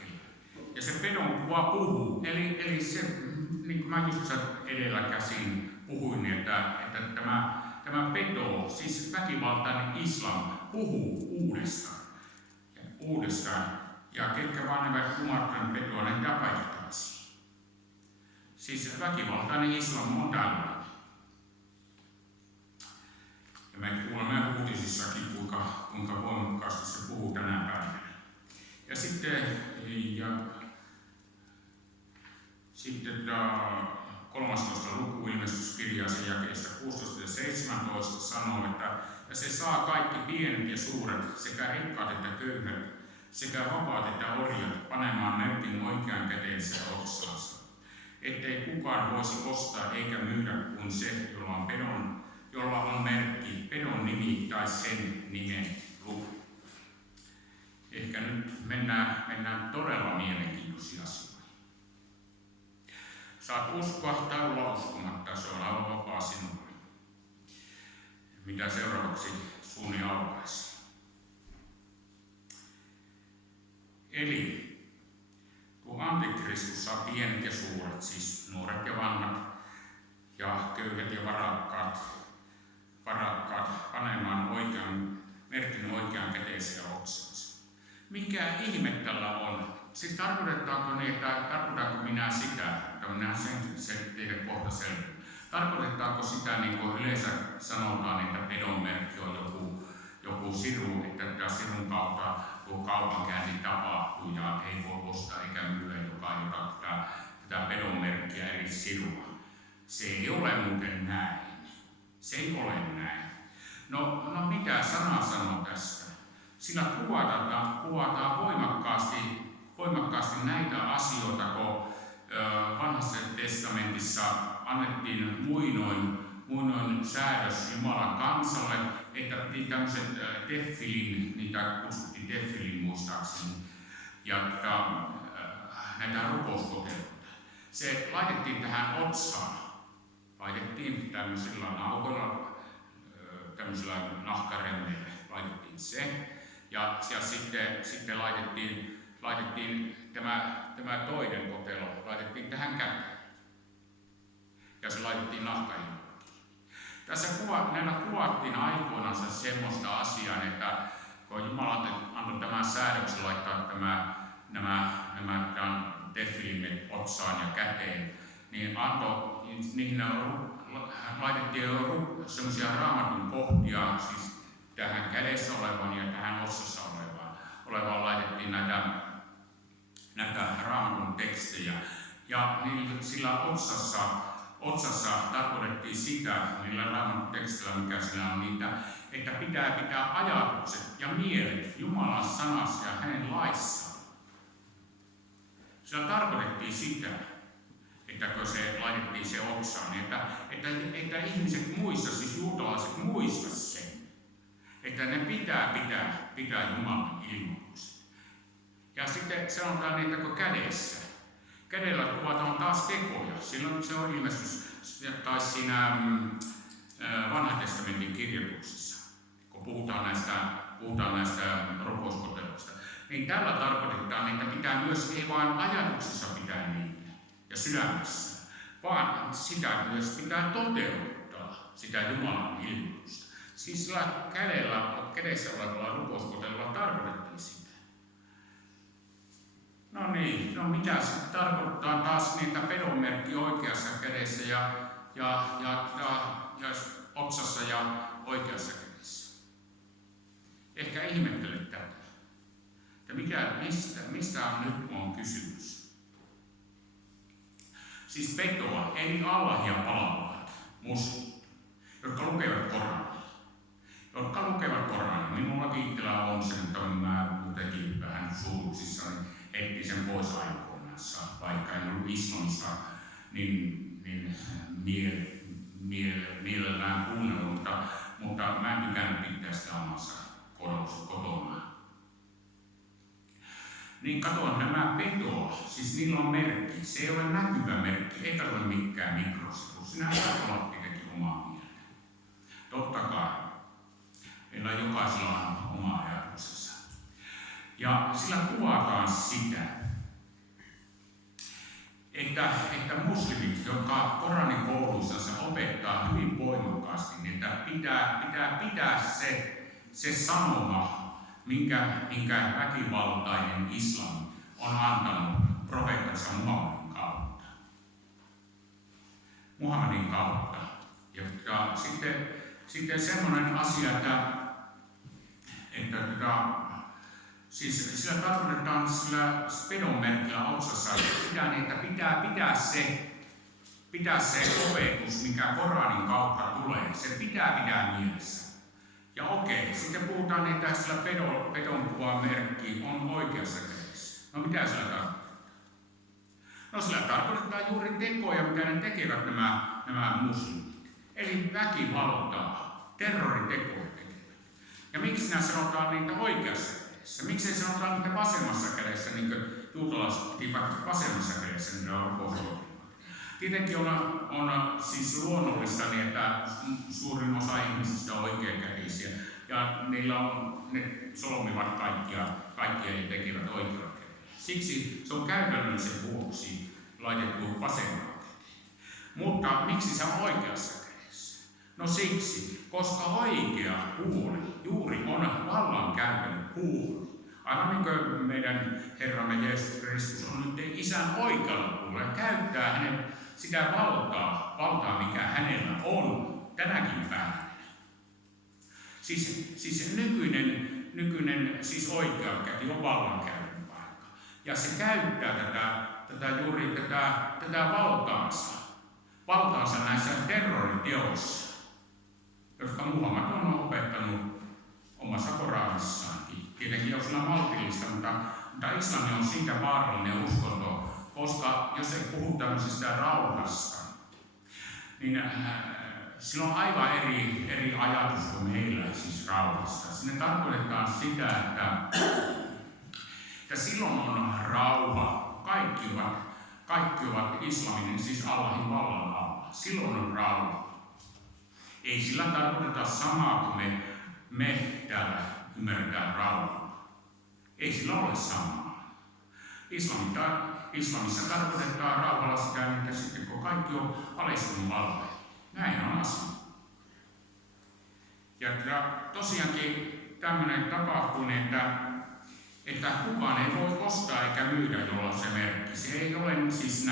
Ja se pedonkuva puhuu, eli se, niin kuin mä just edellä käsin puhuin, että tämä peto, siis väkivaltainen islam, puhuu uudestaan. Ja ketkä vaan eivät kumartaneet petoa, ne tapaittaisiin. Siis väkivaltainen islam on tällainen. Ja me kuulemme uutisissakin, kuinka sitten 13. luku ilmestyskirjaa sen jakeesta 16 ja 17 sanoo, että ja se saa kaikki pienet ja suuret, sekä rikkaat että köyhät, sekä vapaat että orjat panemaan merkin oikean käteensä otsaansa, ettei kukaan voisi ostaa eikä myydä kuin se, jolla on merkki, pedon nimi tai sen nimen luku. Ehkä nyt mennään todella mielenkiintoisia asioita. Saat uskoa tai olla uskomatta, se on aivan vapaa sinulle. Mitä seuraavaksi suuni aukaisi. Eli tuo Antikristus saa pienet ja suuret, siis nuoret ja vanhat, ja köyhät ja varakkaat panemaan merkin oikean käteensä ja otsaansa. Mikä ihme tällä on? Siis tarkoitanko minä sitä, että minä sen teille kohta selvä. Tarkoitetaanko sitä, niin kuin yleensä sanotaan, että pedon merkki on joku siru, että sirun kautta tuo kaupankäynti tapahtuu ja ei voi ostaa eikä myyä, joka tätä pedon merkkiä eri sirua. Se ei ole muuten näin. Se ei ole näin. No mitä sana sanoo tästä? Sillä kuvataan voimakkaasti näitä asioita, kun Vanhassa testamentissa annettiin muinoin säädös Jumalan kansalle, että piti tämmöiset niitä kutsuttiin tefilin muistaakseni, ja näitä rukouskoteluita. Se laitettiin tähän otsaan. Laitettiin tämmöisillä naukoilla, tämmöisillä nahkaremmeillä, laitettiin se, ja sitten laitettiin tämä toinen kotelo, laitettiin tähän käteen, ja se laitettiin nahkahiuksiin. Tässä näillä kuvattiin aikoinansa semmoista asiaa, että kun Jumala antoi tämän säädöksen laittaa nämä tefilimet otsaan ja käteen, niin niihin laitettiin semmoisia raamatun kohtia, siis tähän kädessä olevaan ja tähän otsassa olevaan laitettiin näitä raamatun tekstejä. Ja niin sillä otsassa tarkoitettiin sitä, niillä raamatun tekstillä, mikä siinä on niitä, että pitää ajatukset ja mielet Jumalan sanassa ja hänen laissaan. Sillä tarkoitettiin sitä, että kun se laitettiin se otsaan, niin että ihmiset muista, siis juutalaiset muista sen, että ne pitää Jumalan ilmoituksen. Ja sitten sanotaan, että kun kädellä kuvataan taas tekoja. Silloin se on ilmestys taisi siinä Vanhan testamentin kirjoituksissa, kun puhutaan näistä rukouskoteluista. Niin tällä tarkoitetaan, että pitää myös ei vain ajatuksissa pitää niitä ja sydämessä, vaan sitä myös pitää toteuttaa, sitä Jumalan ilmoitusta. Siis sillä kädessä olevalla rukouskotelulla tarkoitettiin sitä. No niin, mitä se tarkoittaa taas niitä pedonmerkki oikeassa kädessä ja otsassa ja oikeassa kädessä? Ehkä ihmettelet tätä. Mistä nyt on kysymys? Siis petoa, eli Allahia palvelevat muslimit, jotka lukevat Korania. Minullakin itsellä on sen, että mä muutenkin vähän suutuksissani etti sen pois aikoinansa, vaikka en ollut islamista, niin mielellään kuunnellut, mutta mä en tykännyt pitää sitä omassa kotona. Niin katsoin nämä petoa, siis niillä on merkki, se ei ole näkyvä merkki, eikä ole mikään mikrosivu, sinä saat olla tietenkin omaa mieltä. Totta kai, meillä jokaisella on oma ajatuksensa. Ja sillä kuvataan sitä, että muslimit, jotka Koranin kouluissa opettaa hyvin voimakkaasti, niin että pitää se sanoma, minkä väkivaltainen islam on antanut profeettansa Muhammedin kautta. Ja sitten semmoinen asia, että Siis sillä tarkoitetaan sillä pedon merkillä otsassa, että pitää se opetus, mikä Koranin kautta tulee, se pitää mielessä. Ja okei, sitten puhutaan, että sillä pedon kuvan merkki on oikeassa kädessä. No mitä sillä tarkoittaa? No sillä tarkoittaa juuri tekoja, mitä ne tekevät nämä muslimit. Eli väkivaltaa, terroritekoja tekevät. Ja miksi nämä sanotaan niitä oikeassa kädessä? Miksi ei sanotaan niitä vasemmassa kädessä, niin kuin juutalaiset pitivät vasemmassa kädessä niitä rukousohjelmaa? Tietenkin on siis luonnollista niin, että suurin osa ihmisistä on oikeakätisiä ja ne solmivat kaikkia ja tekevät oikealla kädellä. Siksi se on käytännöllisen vuoksi laitettu vasemmalla kädellä. Mutta miksi se on oikeassa kädessä? No siksi, koska oikea puoli juuri on vallankäytön puoli. Aivan niin kuin meidän Herramme Jeesus Kristus on nyt Isän oikealla puolella, käyttää hänen sitä valtaa, mikä hänellä on tänäkin päivänä. Siis nykyinen siis oikea käsi on vallankäytön paikka. Ja se käyttää tätä valtaansa näissä terroriteoissa, jotka Muhammad on opettanut omassa Koranissaankin. Tietenkin jos on maltillista, mutta islami on siitä vaarallinen uskonto, koska jos ei puhu tämmöisestä rauhasta, niin sillä on aivan eri ajatus kuin meillä siis rauhasta. Sinne tarkoitetaan sitä, että silloin on rauha. Kaikki ovat islamin, siis Allahin vallan alla. Silloin on rauha. Ei sillä tarkoiteta samaa kuin me täällä ymmärretään rauhaa. Ei sillä ole samaa. Islamissa tarkoitetaan rauhalla sitä, että sitten kun kaikki on alistunut alle. Näin on asia. Ja tosiaankin tämmöinen tapahtuu, että kukaan ei voi ostaa eikä myydä, jolla on se merkki. Se ei ole siis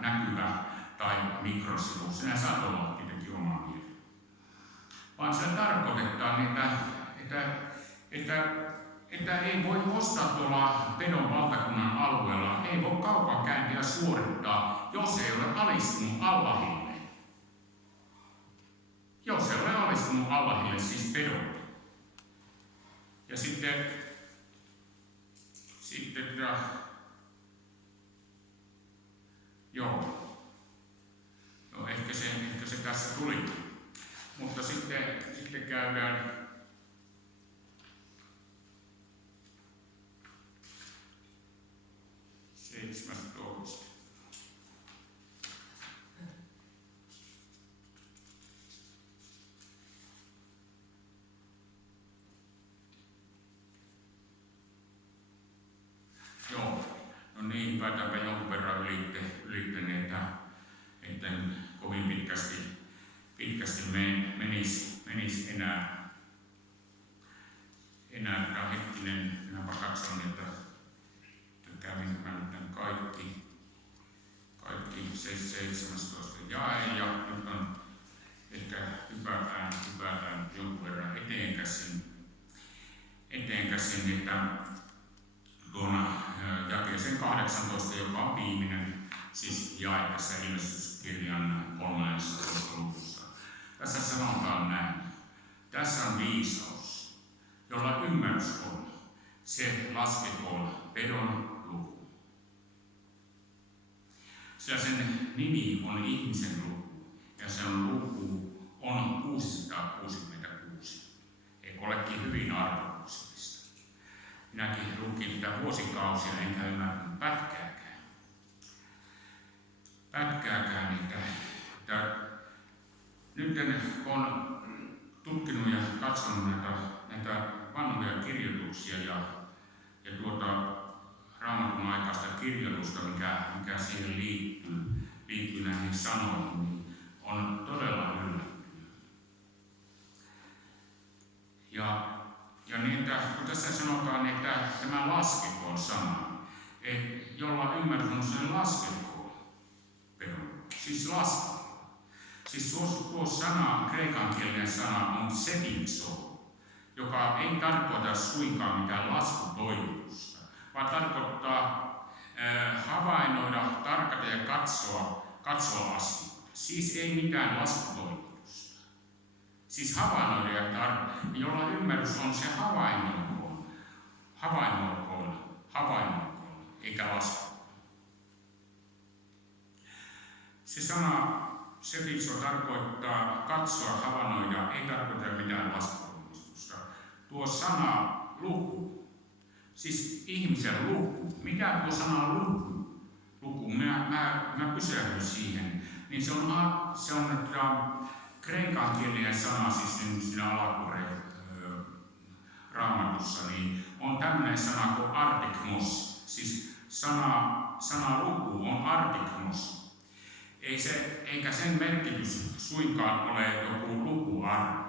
näkyvä tai mikrosivu. Sinä saat olla tietenkin omaa mieltä. Vaan se tarkoittaa, että ei voi ostaa tuolla pedon valtakunnan alueella, ei voi kaupankäyntiä suorittaa, jos ei ole alistunut Allahille. Jos ei ole alistunut Allahille, siis pedolta. Ja sitten ehkä se tässä tuli. Mutta sitten käydään 17. Joo, no niin, päätäänpä jonkun verran ylittäneet, että kovin pitkästi menisi enää hetkinen, minäpä katson, että kävin tämän kaikki 17 jae ja nyt on ehkä hypätään jonkun verran eteenkäsin, että tuona jakeeseen 18, joka on viimeinen siis jae tässä Ilmestyskirjan 13. luvussa. Tässä sanotaan näin. Tässä on viisaus, jolla ymmärrys on. Se laskekoon pedon luku. Sillä sen nimi on ihmisen luku ja sen luku on 666. Eikö olekin hyvin arvoksellista? Minäkin lukin tätä vuosikausia enkä ymmärtänyt pätkääkään niitä. Nyt kun on tutkinut ja katsonut näitä vanhoja kirjoituksia ja Raamatun aikaista kirjoitusta, mikä siihen liittyy näihin sanoihin, niin on todella yllättynyt. Ja niin, kun tässä sanotaan, että tämä laskekoon sana, jolla ymmärrän sen laskekoon, siis laskekoon. Siis tuo sana, kreikan kielinen sana on setinso, joka ei tarkoita suinkaan mitään laskutoimia. katsoa asioita. Siis ei mitään laskutoimitusta. Siis havainnoida, jolla ymmärrys on se havainnoikoon, eikä laskutoon. Se sana sefitso tarkoittaa katsoa, havainnoida, ei tarkoita mitään laskutoimitusta. Tuo sana luku, siis ihmisen luku, mitä tuo sana luku? Mä pysähdyn siihen, niin se on kreikankielinen sana, siis siinä alakureen Raamatussa, niin on tämmöinen sana kuin artikmos. Siis sana luku on artikmos. Eikä sen merkitys suinkaan ole joku lukuarvo,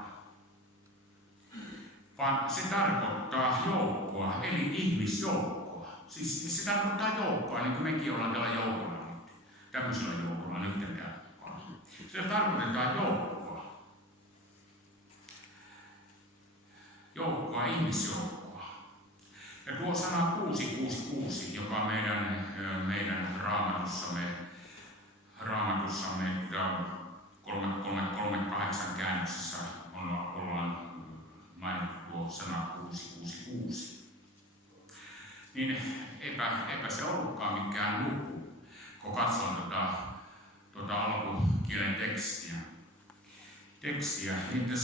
vaan se tarkoittaa joukkoa, eli ihmisjoukkoa. Siis se tarkoittaa joukkoa, niin kuin mekin ollaan täällä joukolla nyt. Tämmöisellä joukolla nyt täällä. Se tarkoittaa joukkoa. Joukkoa, ihmisjoukkoa. Ja tuo sana 666, joka meidän raamatussamme 338 käännöksessä ollaan mainittu tuo sana 666. Niin eipä se ollutkaan mikään luku, kun katson tuota alkukielen tekstiä, niin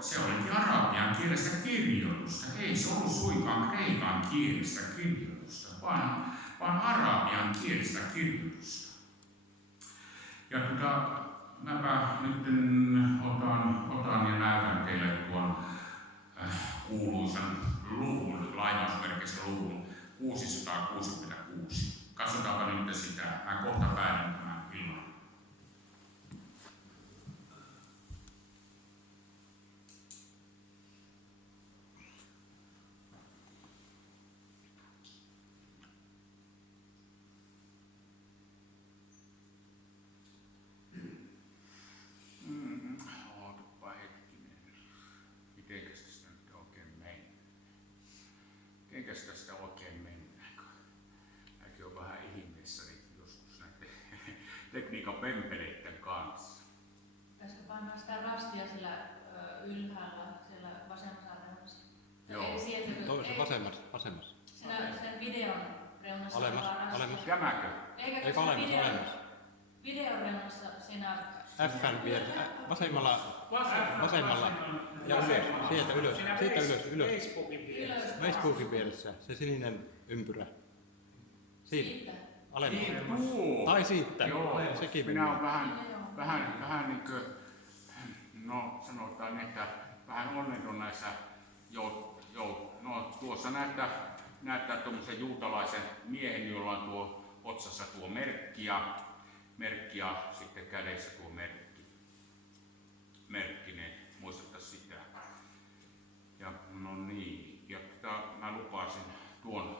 se olikin arabian kielestä kirjoitusta. Ei se ollut suinkaan kreikan kielestä kirjoitusta, vaan arabian kielestä kirjoitusta. Ja mäpä nyt otan ja näytän teille tuon kuuluisan luvun, lainausmerkistä luvun 666. Katsotaanpa nyt sitä. Mä kohta päätän tämän illan. Ootapa hetkinen. Mitenkäs tästä nyt oikein mennään? Mitenkäs tästä oikein mennään? Mäkin on vähän ihmeessäni joskus näiden tekniikan pempeleiden kanssa. Tästä pannaan sitä rastia siellä ylhäällä, siellä vasemmassa reunassa. Joo. Toisessa vasemmassa. Sen videon reunassa. Alemmas. Tämäkö? Eikä alemmas. Videon reunassa siinä... F:n vieressä. Vasemmalla. Ja ylös. Sieltä ylös. Siitä ylös. Facebookin vieressä. Se sininen ympyrä. Siitä. Alemmas. Tai siitä. Joo. Sekin. Minä olen vähän niin kuin, no sanotaan, että vähän onneton näissä, tuossa näyttää tuommoisen juutalaisen miehen, jolla on tuo otsassa tuo merkki ja sitten kädessä tuo merkki, niin muistettaisiin sitä. Ja no niin, ja mä lupasin tuon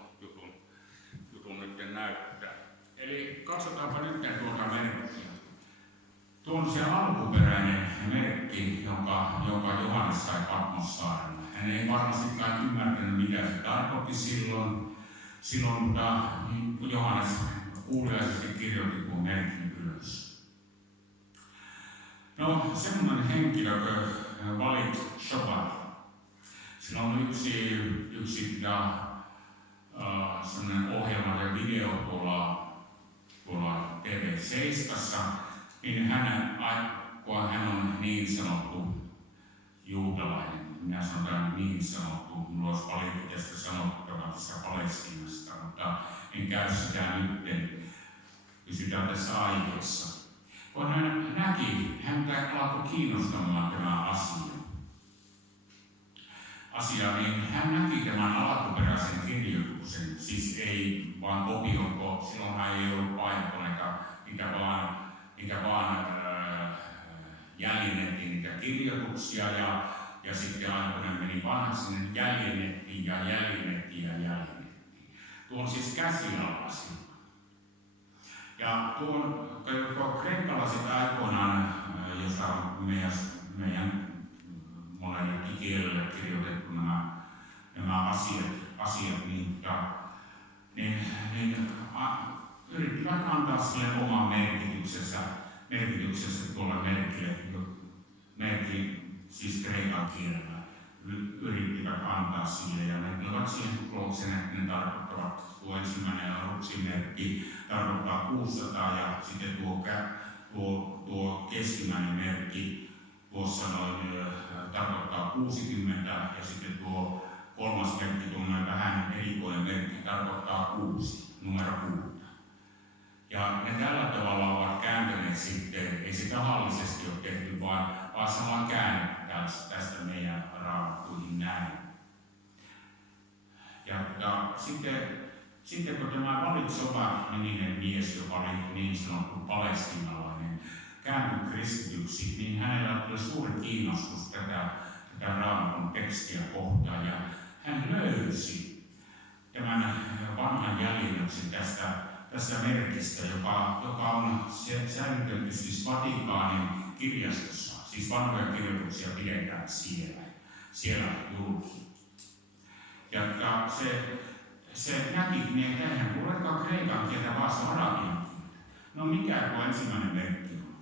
jutun nyt näyttää. Eli katsotaanpa nyt tuota merkkiä. Tuo on se alkuperäinen merkki, jonka Johannes sai Patmossaarella. Hän ei varmastikaan ymmärtänyt, mitä se tarkoitti silloin kun Johannes kuuliaisesti kirjoitti tuon merkin ylös. No, semmoinen henkilö kuin Walid Shobar. Sillä on yksi sellainen ohjelma ja video tuolla TV7, niin kun hän on niin sanottu juutalainen, minä sanon niin sanottu, minulla olisi paljon tästä sanottavaa tässä Palestiinasta, mutta en käy sitä nyt, pysytään tässä aiheessa. Kun hän näki, häntä alkoi kiinnostamaan tämä asia, niin hän näki tämän alkuperäisen kirjoituksen, siis ei vaan kopion, silloinhan ei ollut paikkoneita, niitä vaan jäljennettiin niitä kirjoituksia ja sitten aikoinaan meni vanhaksi, niin jäljennettiin. Tuo on siis käsialasi. Ja tuo kreikkalaiset aikoinaan, josta on meidän monelle kielelle kirjoitettu nämä asiat niin yrittivät antaa sille oman merkityksensä tuolle merkille, siis kreikan kielellä, yrittivät antaa sille, ja ne ovat siihen tuloksen, että ne tarkoittavat, tuo ensimmäinen ruksimerkki tarkoittaa 600, ja sitten tuo keskimmäinen merkki tuossa noin tarkoittaa 60, ja sitten tuo kolmas merkki, tuommoinen vähän erikoinen merkki, tarkoittaa 6, numero 6. Ja ne tällä tavalla ovat kääntäneet sitten, ei se tahallisesti ole tehty, vaan samalla käännetty tästä meidän raamattuihin näin. Ja sitten kun tämä Valitsova-niminen mies, joka oli niin sanottu palestiinalainen, kääntyi kristityksi, niin hänellä oli suuri kiinnostus tätä raamatun tekstiä kohtaan, ja hän löysi tämän vanhan jäljennöksen tästä merkistä, joka on säilytetty siis Vatikaanin kirjastossa, siis vanhoja kirjoituksia pidetään siellä julki. Ja se näki, että eihän kuulekaan kreikan kieltä, vaan se arabian kieltä. No mikä tuo ensimmäinen merkki on?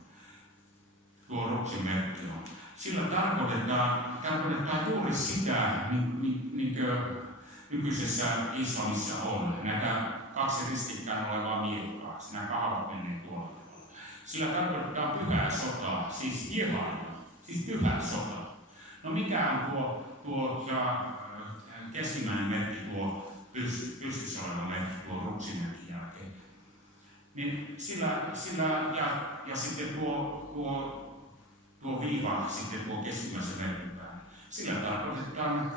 Tuo ruksin merkki on. Sillä tarkoitetaan juuri sitä, niin kuin nykyisessä islamissa on. Näitä 2 ristikkäin olevaa miekkaa, nämä kahvat menneet tuolla tavalla. Sillä tarkoitetaan pyhää sotaa, siis jihadia, siis pyhää sotaa. No mikä on tuo keskimmäinen merkki, tuo pystyssä oleva merkki, tuo ruksimerkin jälkeen? Niin sillä ja sitten tuo viiva, sitten tuo keskimmäisen merkin päällä. Sillä tarkoitetaan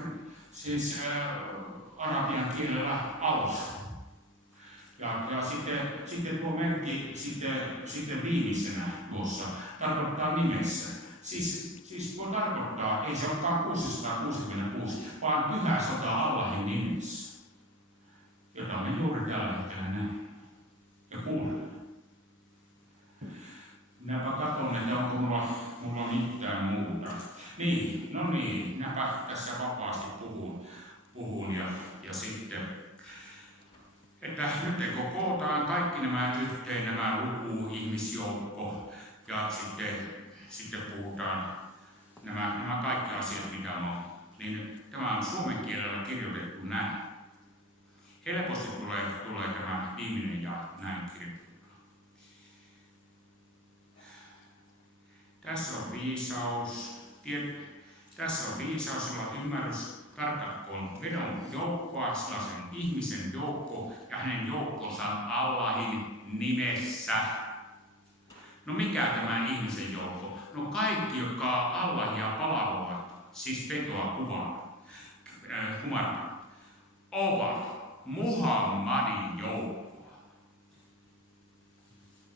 siis arabian kielellä alusta. Ja sitten tuo merkki sitten viimeisenä tuossa tarkoittaa nimessä. Siis tuo tarkoittaa, ei se olekaan 666, vaan pyhä sota Allahin nimessä, jota me juuri tällä hetkellä näemme ja kuulemme. Minäpä katson, että onko mulla mitään muuta. Minäpä tässä vapaasti puhun ja sitten, että nyt kootaan kaikki nämä yhteen, nämä luku, ihmisjoukko, ja sitten puhutaan nämä kaikki asiat, mitä on. Niin tämä on suomen kielellä kirjoitettu näin. Helposti tulee tämä viimeinen ja näin kirjoitettu. Tässä on viisaus, jolla ymmärrys tarkatkoon vedon joukkoa, sellaisen ihmisen joukko ja hänen joukkonsa Allahin nimessä. No mikä tämä ihmisen joukko? No kaikki, jotka Allahia palvovat, siis vetoa kumarta, ovat Muhammadin joukkoa.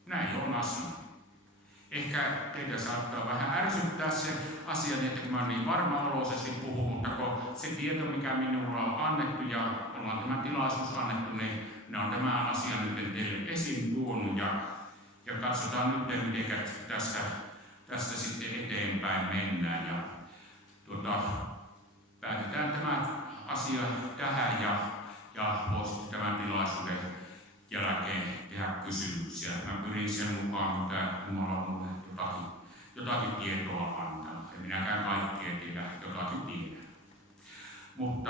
Näin on asia. Ehkä teitä saattaa vähän ärsyttää se asia, että mä niin varma-oloisesti puhun, mutta kun se tieto, mikä minulla on annettu ja ollaan tämä tilaisuus annettu, niin ne on tämän asian nyt teille esiin tuonut ja katsotaan nyt, miten tästä sitten eteenpäin mennään. Ja päätetään tämä asia tähän ja voisi tämän tilaisuuden jälkeen tehdä kysymyksiä. Mä pyrin sen mukaan, mitä Jumala on mulle jotakin tietoa antaa. En minäkään kaikkea tiedä, jotakin tiedä. Mutta